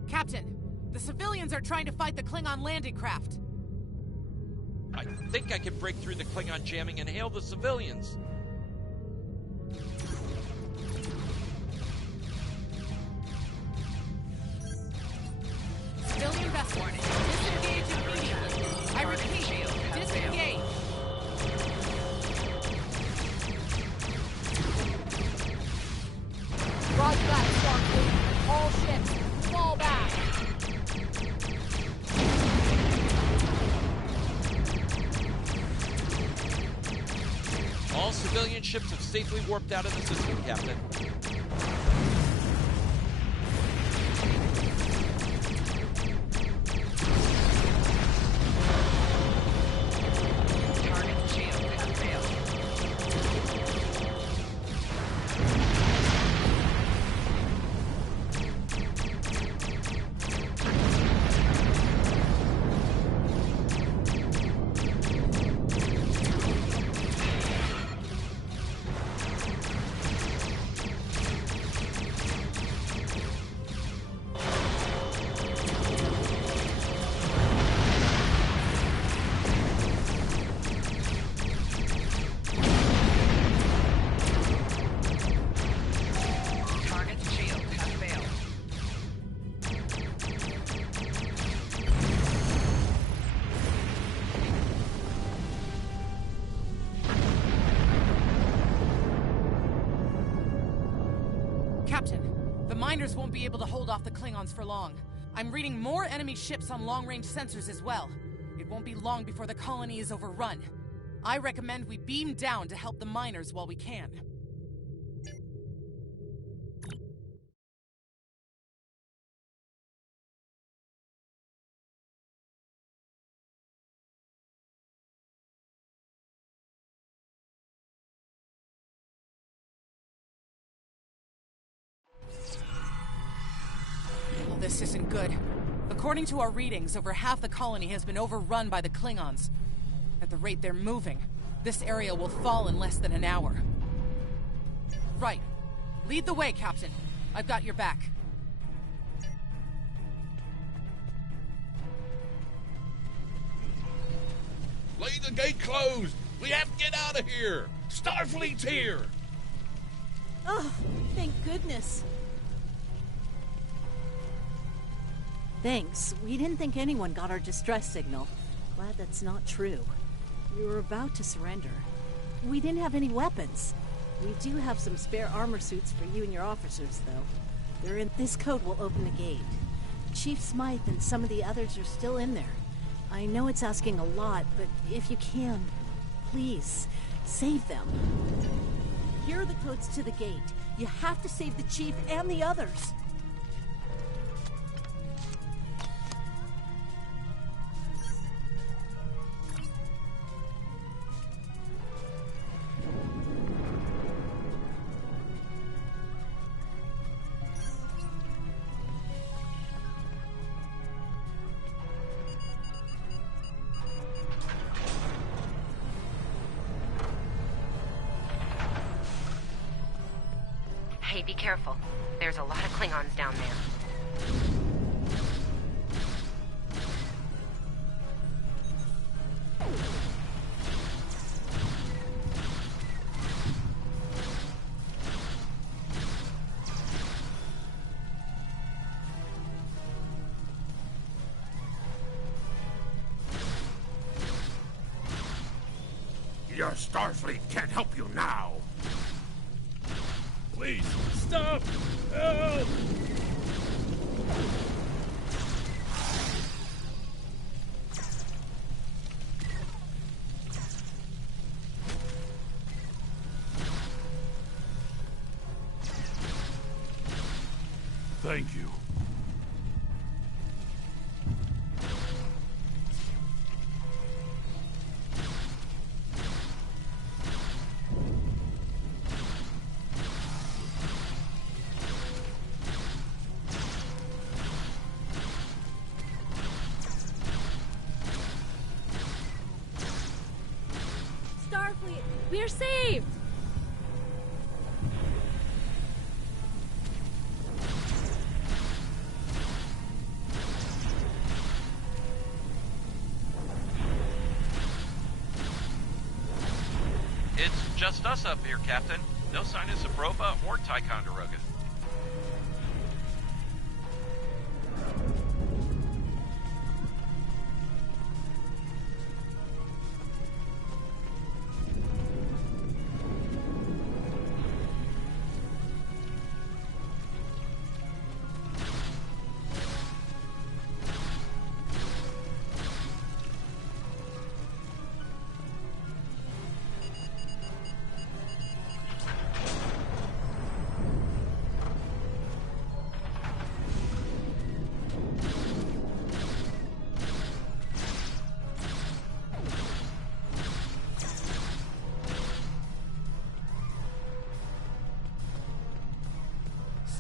Captain, the civilians are trying to fight the Klingon landing craft. I think I can break through the Klingon jamming and hail the civilians. Civilian vessel. Disengage immediately. I repeat, disengage. Roger that, Starfleet. All ships, fall back. All civilian ships have safely warped out of the system, Captain. Target's shield has failed. Target's shield has failed. Captain, the miners won't be able to hold off the Klingons for long. I'm reading more enemy ships on long-range sensors as well. It won't be long before the colony is overrun. I recommend we beam down to help the miners while we can. Well, this isn't good. According to our readings, over half the colony has been overrun by the Klingons. At the rate they're moving, this area will fall in less than an hour. Right. Lead the way, Captain. I've got your back. Leave the gate closed! We have to get out of here! Starfleet's here! Oh, thank goodness. Thanks. We didn't think anyone got our distress signal. Glad that's not true. We were about to surrender. We didn't have any weapons. We do have some spare armor suits for you and your officers, though. They're in. This code will open the gate. Chief Smythe and some of the others are still in there. I know it's asking a lot, but if you can, please, save them. Here are the codes to the gate. You have to save the Chief and the others. Hey, be careful. There's a lot of Klingons down there. Your Starfleet can't help you now! Please, stop! Help! Thank you. We're saved! It's just us up here, Captain. No sign of Zabrova or Ticonderoga.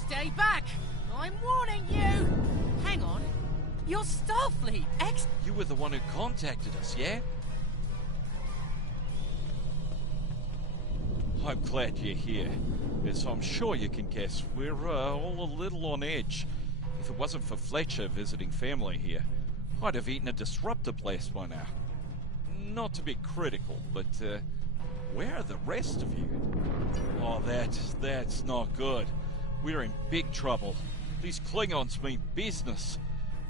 Stay back! I'm warning you! Hang on. You're Starfleet, You were the one who contacted us, yeah? I'm glad you're here. As I'm sure you can guess, we're all a little on edge. If it wasn't for Fletcher visiting family here, I'd have eaten a disruptor blast by now. Not to be critical, but where are the rest of you? Oh, that's not good. We're in big trouble. These Klingons mean business.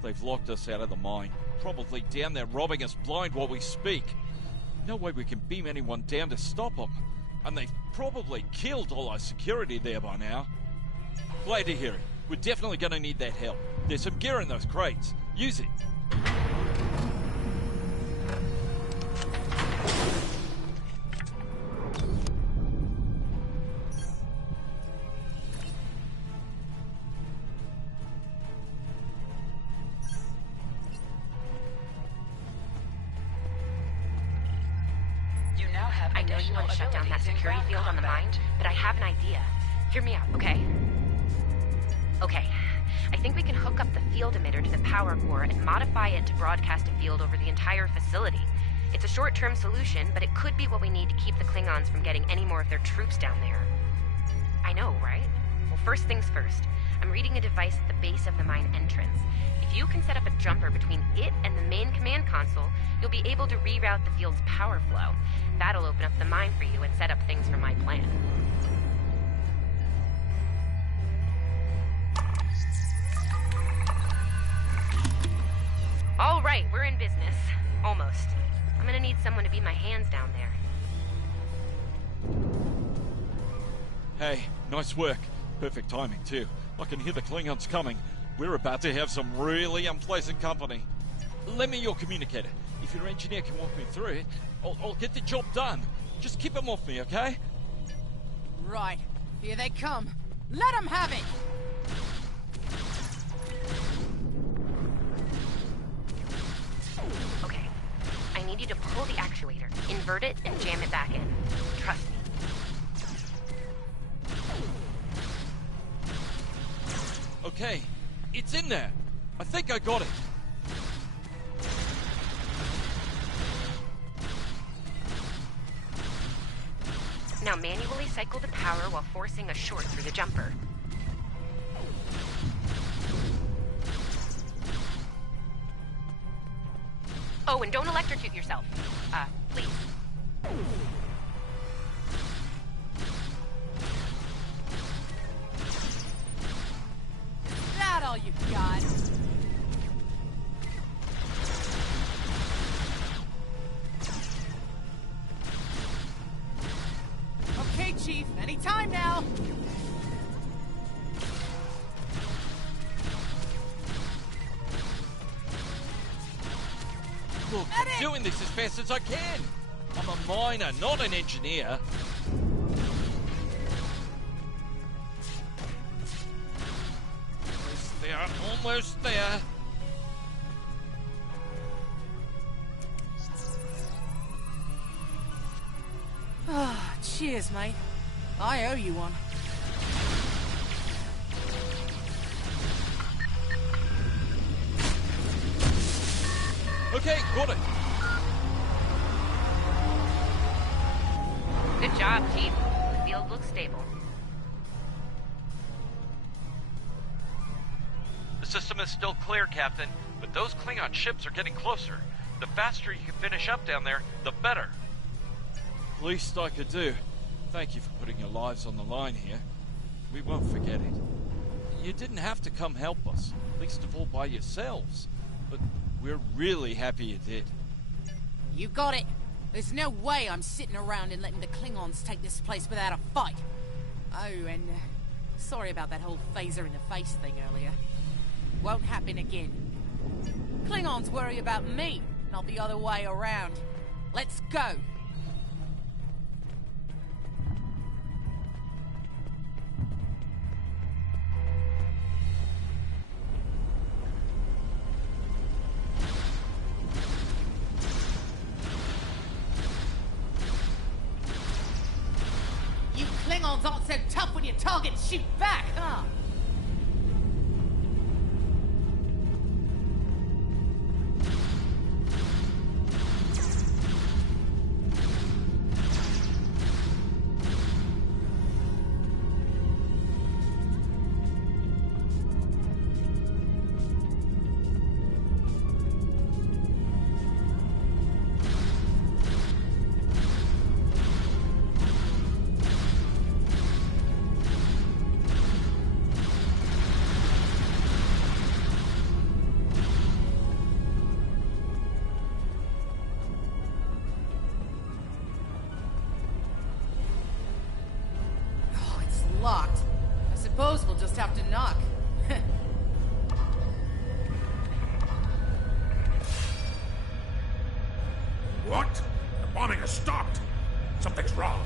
They've locked us out of the mine, probably down there robbing us blind while we speak. No way we can beam anyone down to stop them. And they've probably killed all our security there by now. Glad to hear it. We're definitely going to need that help. There's some gear in those crates. Use it. I know you want to shut down that security field on the mine, but I have an idea. Hear me out, okay? Okay. I think we can hook up the field emitter to the power core and modify it to broadcast a field over the entire facility. It's a short-term solution, but it could be what we need to keep the Klingons from getting any more of their troops down there. I know, right? Well, first things first. I'm reading a device at the base of the mine entrance. If you can set up a jumper between it and the main command console, you'll be able to reroute the field's power flow. That'll open up the mine for you and set up things for my plan. All right, we're in business. Almost. I'm gonna need someone to be my hands down there. Hey, nice work. Perfect timing, too. I can hear the Klingons coming. We're about to have some really unpleasant company. Lend me your communicator. If your engineer can walk me through it, I'll get the job done. Just keep them off me, okay? Right. Here they come. Let them have it! Okay. I need you to pull the actuator, invert it, and jam it back in. Trust me. Okay, it's in there. I think I got it. Now manually cycle the power while forcing a short through the jumper. Oh, and don't electrocute yourself. Please. Is that all you got? Okay, Chief. Anytime now. Look, I'm doing this as fast as I can. I'm a miner, not an engineer. Almost there, almost there. Ah, cheers, mate. I owe you one. Okay, got it. Good job, Chief. The field looks stable. The system is still clear, Captain, but those Klingon ships are getting closer. The faster you can finish up down there, the better. Least I could do. Thank you for putting your lives on the line here. We won't forget it. You didn't have to come help us, least of all by yourselves. But we're really happy you did. You got it. There's no way I'm sitting around and letting the Klingons take this place without a fight. Oh, and sorry about that whole phaser in the face thing earlier. Won't happen again. Klingons worry about me, not the other way around. Let's go. You Klingons aren't so tough when your targets shoot back, huh? Locked. I suppose we'll just have to knock. What? The bombing has stopped. Something's wrong.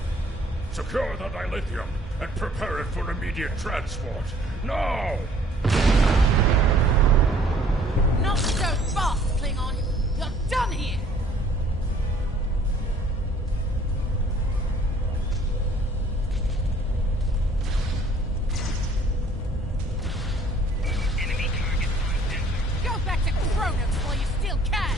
Secure the dilithium and prepare it for immediate transport. Now! Not so fast, Klingon. You're done here. Go back to Kronos while you still can!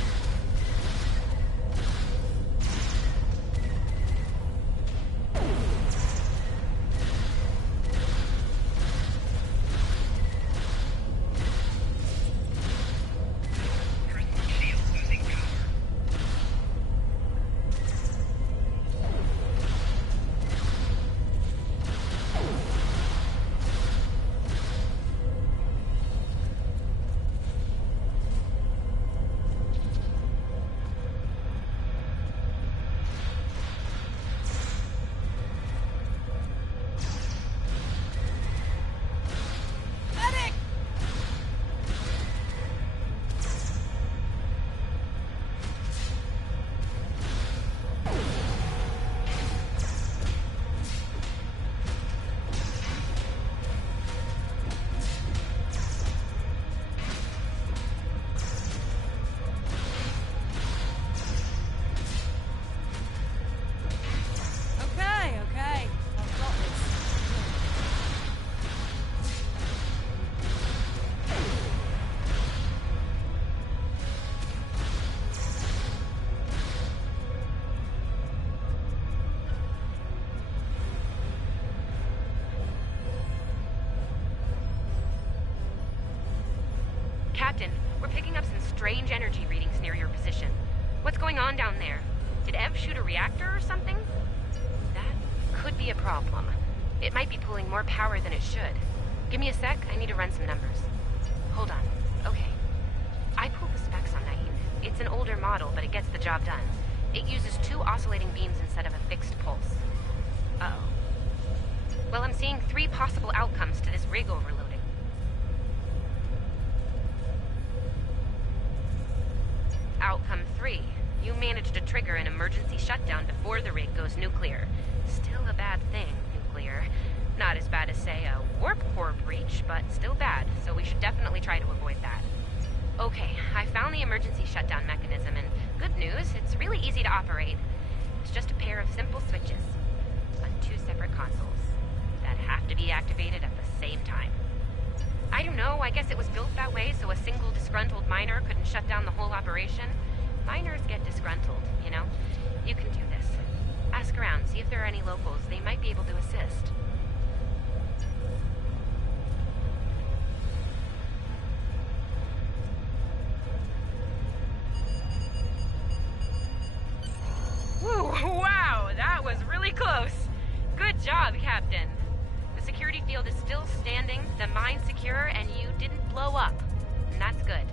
Captain, we're picking up some strange energy readings near your position. What's going on down there? Did Ev shoot a reactor or something? That could be a problem. It might be pulling more power than it should. Give me a sec, I need to run some numbers. Hold on. Okay. I pulled the specs on that unit. It's an older model, but it gets the job done. It uses 2 oscillating beams instead of a fixed pulse. Uh-oh. Well, I'm seeing 3 possible outcomes to this rig overloading. Outcome 3. You managed to trigger an emergency shutdown before the rig goes nuclear. Still a bad thing, nuclear. Not as bad as, say, a warp core breach, but still bad, so we should definitely try to avoid that. Okay, I found the emergency shutdown mechanism, and good news, it's really easy to operate. It's just a pair of simple switches on 2 separate consoles that have to be activated at the same time. I don't know, I guess it was built that way so a single disgruntled miner couldn't shut down the whole operation. Miners get disgruntled, you know? You can do this. As ask around, see if there are any locals. They might be able to assist. Whoa, wow, that was really close. Good job, Captain. The security field is still standing, the mine's secure, and you didn't blow up. And that's good.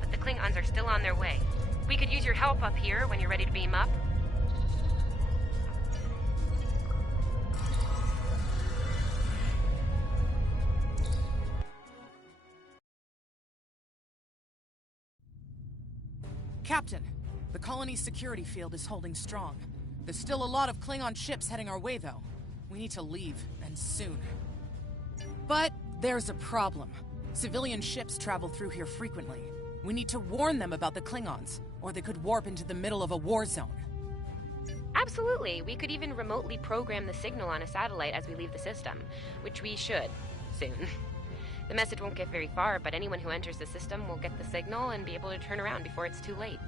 But the Klingons are still on their way. We could use your help up here when you're ready to beam up. Captain, the colony's security field is holding strong. There's still a lot of Klingon ships heading our way, though. We need to leave, and soon. But there's a problem. Civilian ships travel through here frequently. We need to warn them about the Klingons, or they could warp into the middle of a war zone. Absolutely. We could even remotely program the signal on a satellite as we leave the system, which we should, soon. The message won't get very far, but anyone who enters the system will get the signal and be able to turn around before it's too late.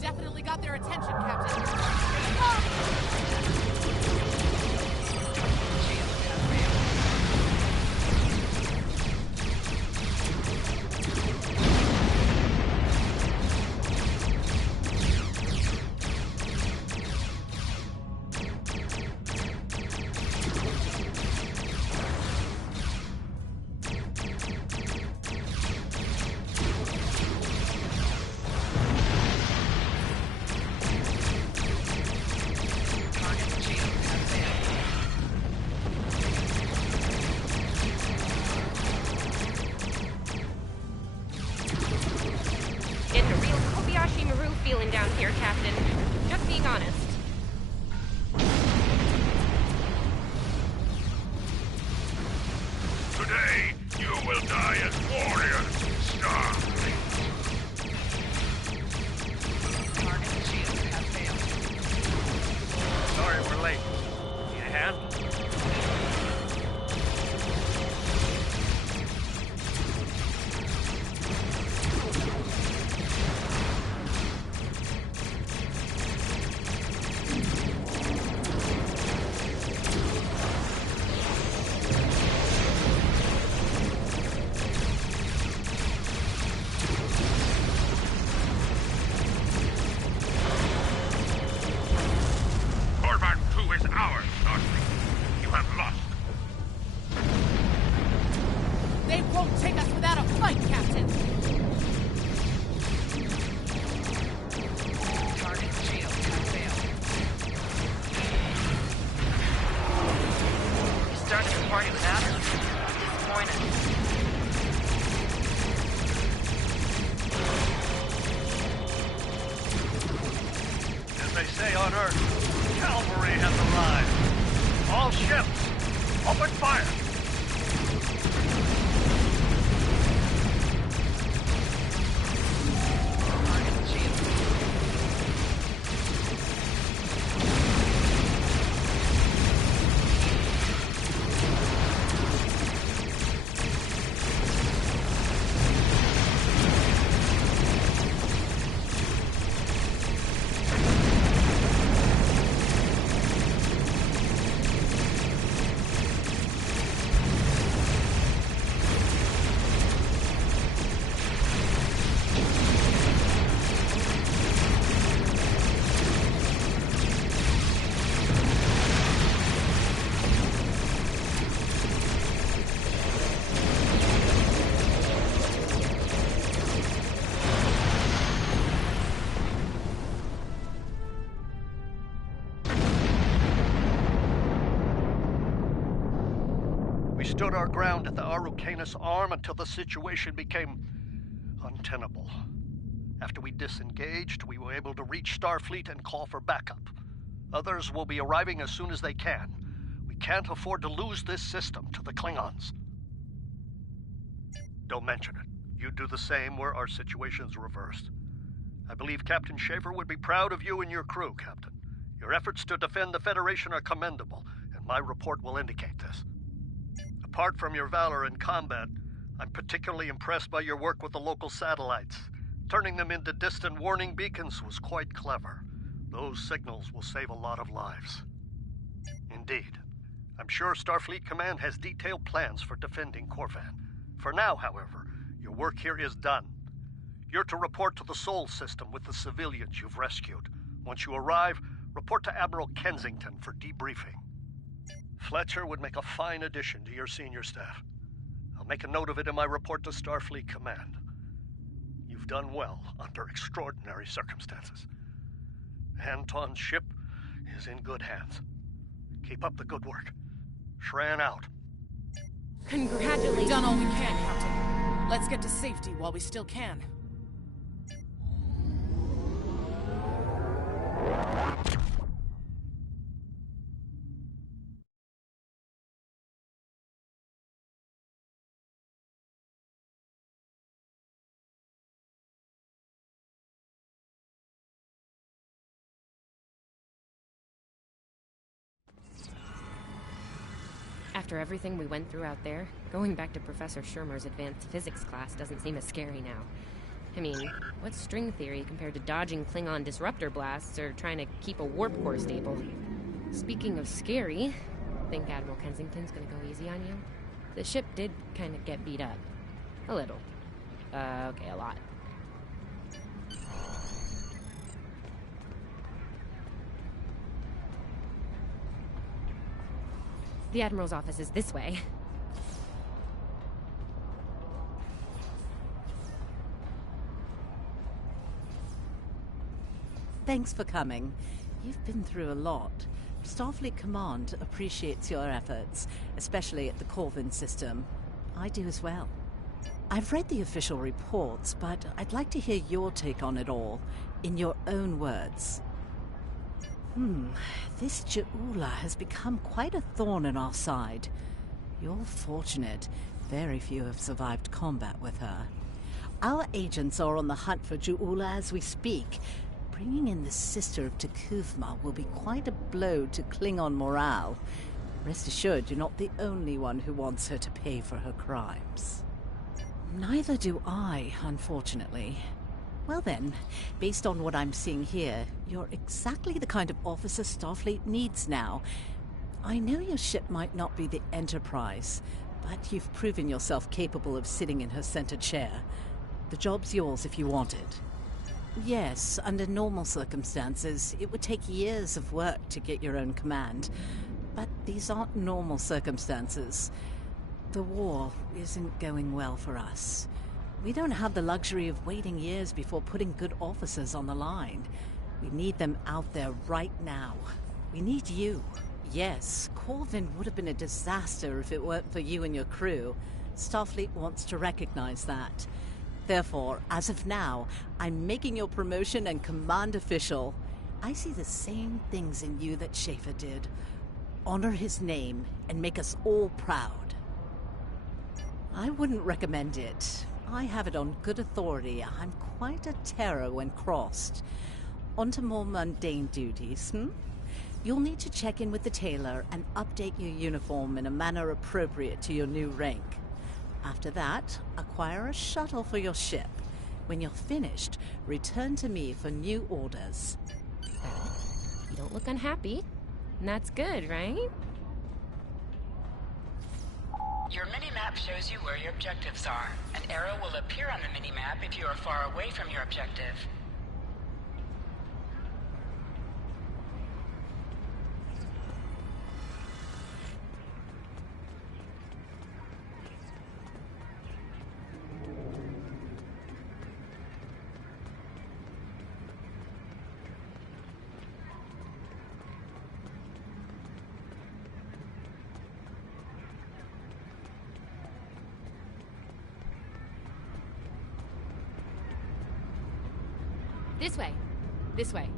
Definitely got their attention, Captain. Feeling down here, Captain. Just being honest. Today, you will die as warriors, Starfleet. Target shield has failed. Sorry we're late. Need a hand? Stood our ground at the Araucanus Arm until the situation became untenable. After we disengaged, we were able to reach Starfleet and call for backup. Others will be arriving as soon as they can. We can't afford to lose this system to the Klingons. Don't mention it. You do the same where our situation's reversed. I believe Captain Schaefer would be proud of you and your crew, Captain. Your efforts to defend the Federation are commendable, and my report will indicate this. Apart from your valor in combat, I'm particularly impressed by your work with the local satellites. Turning them into distant warning beacons was quite clever. Those signals will save a lot of lives. Indeed. I'm sure Starfleet Command has detailed plans for defending Corvan. For now, however, your work here is done. You're to report to the Sol system with the civilians you've rescued. Once you arrive, report to Admiral Kensington for debriefing. Fletcher would make a fine addition to your senior staff. I'll make a note of it in my report to Starfleet Command. You've done well under extraordinary circumstances. Anton's ship is in good hands. Keep up the good work. Shran out. Congratulations. We've done all we can, Captain. Let's get to safety while we still can. After everything we went through out there, going back to Professor Schirmer's advanced physics class doesn't seem as scary now. I mean, what's string theory compared to dodging Klingon disruptor blasts or trying to keep a warp core stable? Speaking of scary, think Admiral Kensington's gonna go easy on you? The ship did kind of get beat up. A little. Okay, a lot. The Admiral's office is this way. Thanks for coming. You've been through a lot. Starfleet Command appreciates your efforts, especially at the Corvin system. I do as well. I've read the official reports, but I'd like to hear your take on it all, in your own words. This Ju'ula has become quite a thorn in our side. You're fortunate. Very few have survived combat with her. Our agents are on the hunt for Ju'ula as we speak. Bringing in the sister of T'Kuvma will be quite a blow to Klingon morale. Rest assured, you're not the only one who wants her to pay for her crimes. Neither do I, unfortunately. Well then, based on what I'm seeing here, you're exactly the kind of officer Starfleet needs now. I know your ship might not be the Enterprise, but you've proven yourself capable of sitting in her center chair. The job's yours if you want it. Yes, under normal circumstances, it would take years of work to get your own command. But these aren't normal circumstances. The war isn't going well for us. We don't have the luxury of waiting years before putting good officers on the line. We need them out there right now. We need you. Yes, Corvin would have been a disaster if it weren't for you and your crew. Starfleet wants to recognize that. Therefore, as of now, I'm making your promotion and command official. I see the same things in you that Schaefer did. Honor his name and make us all proud. I wouldn't recommend it. I have it on good authority. I'm quite a terror when crossed. On to more mundane duties, You'll need to check in with the tailor and update your uniform in a manner appropriate to your new rank. After that, acquire a shuttle for your ship. When you're finished, return to me for new orders. You don't look unhappy. And that's good, right? Your mini-map shows you where your objectives are. An arrow will appear on the mini-map if you are far away from your objective. This way. This way.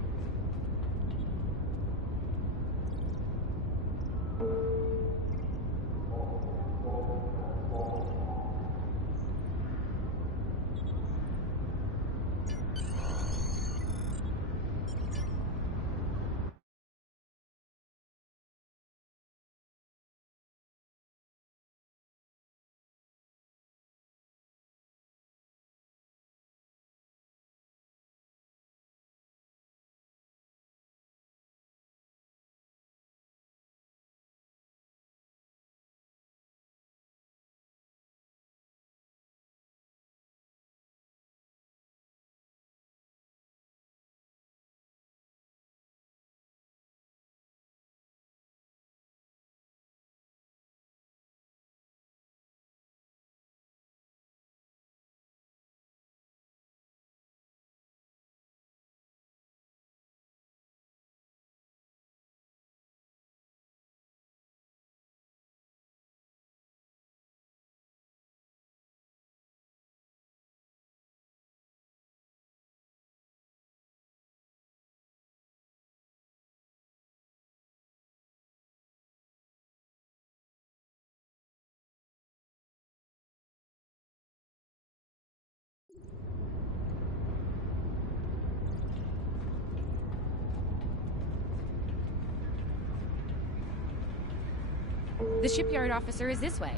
The shipyard officer is this way.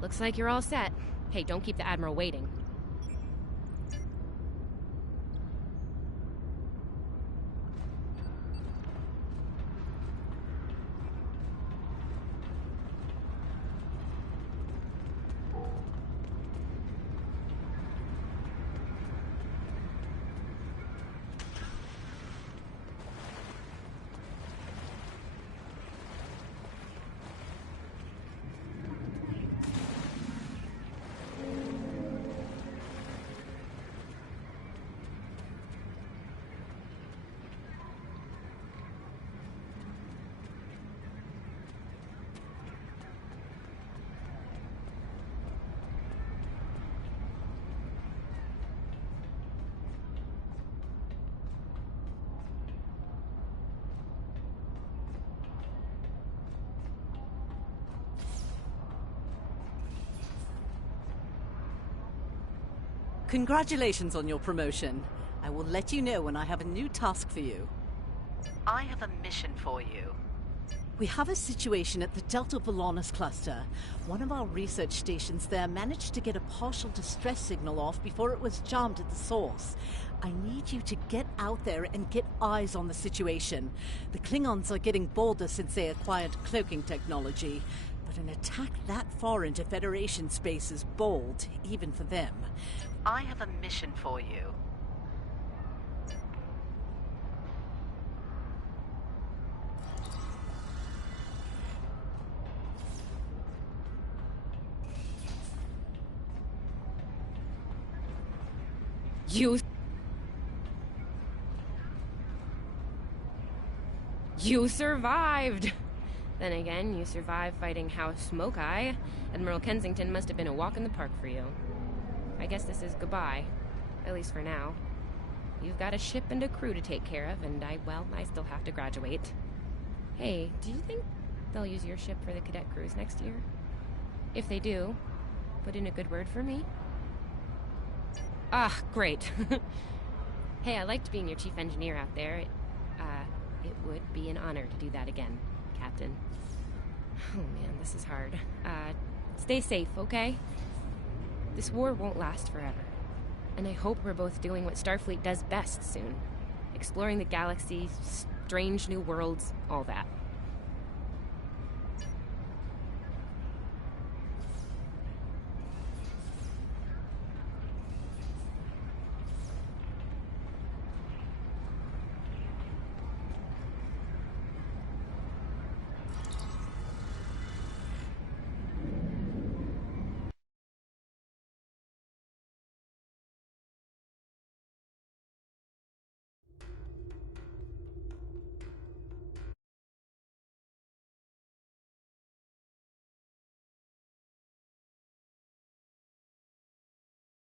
Looks like you're all set. Hey, don't keep the Admiral waiting. Congratulations on your promotion. I will let you know when I have a new task for you. I have a mission for you. We have a situation at the Delta Volanus cluster. One of our research stations there managed to get a partial distress signal off before it was jammed at the source. I need you to get out there and get eyes on the situation. The Klingons are getting bolder since they acquired cloaking technology. But an attack that far into Federation space is bold, even for them. I have a mission for you. You survived! Then again, you survived fighting House Smoke-Eye. Admiral Kensington must have been a walk in the park for you. I guess this is goodbye. At least for now. You've got a ship and a crew to take care of, and I still have to graduate. Hey, do you think they'll use your ship for the cadet cruise next year? If they do, put in a good word for me. Ah, great. Hey, I liked being your chief engineer out there. It would be an honor to do that again, Captain. Oh man, this is hard. Stay safe, okay? This war won't last forever. And I hope we're both doing what Starfleet does best soon. Exploring the galaxy, strange new worlds, all that.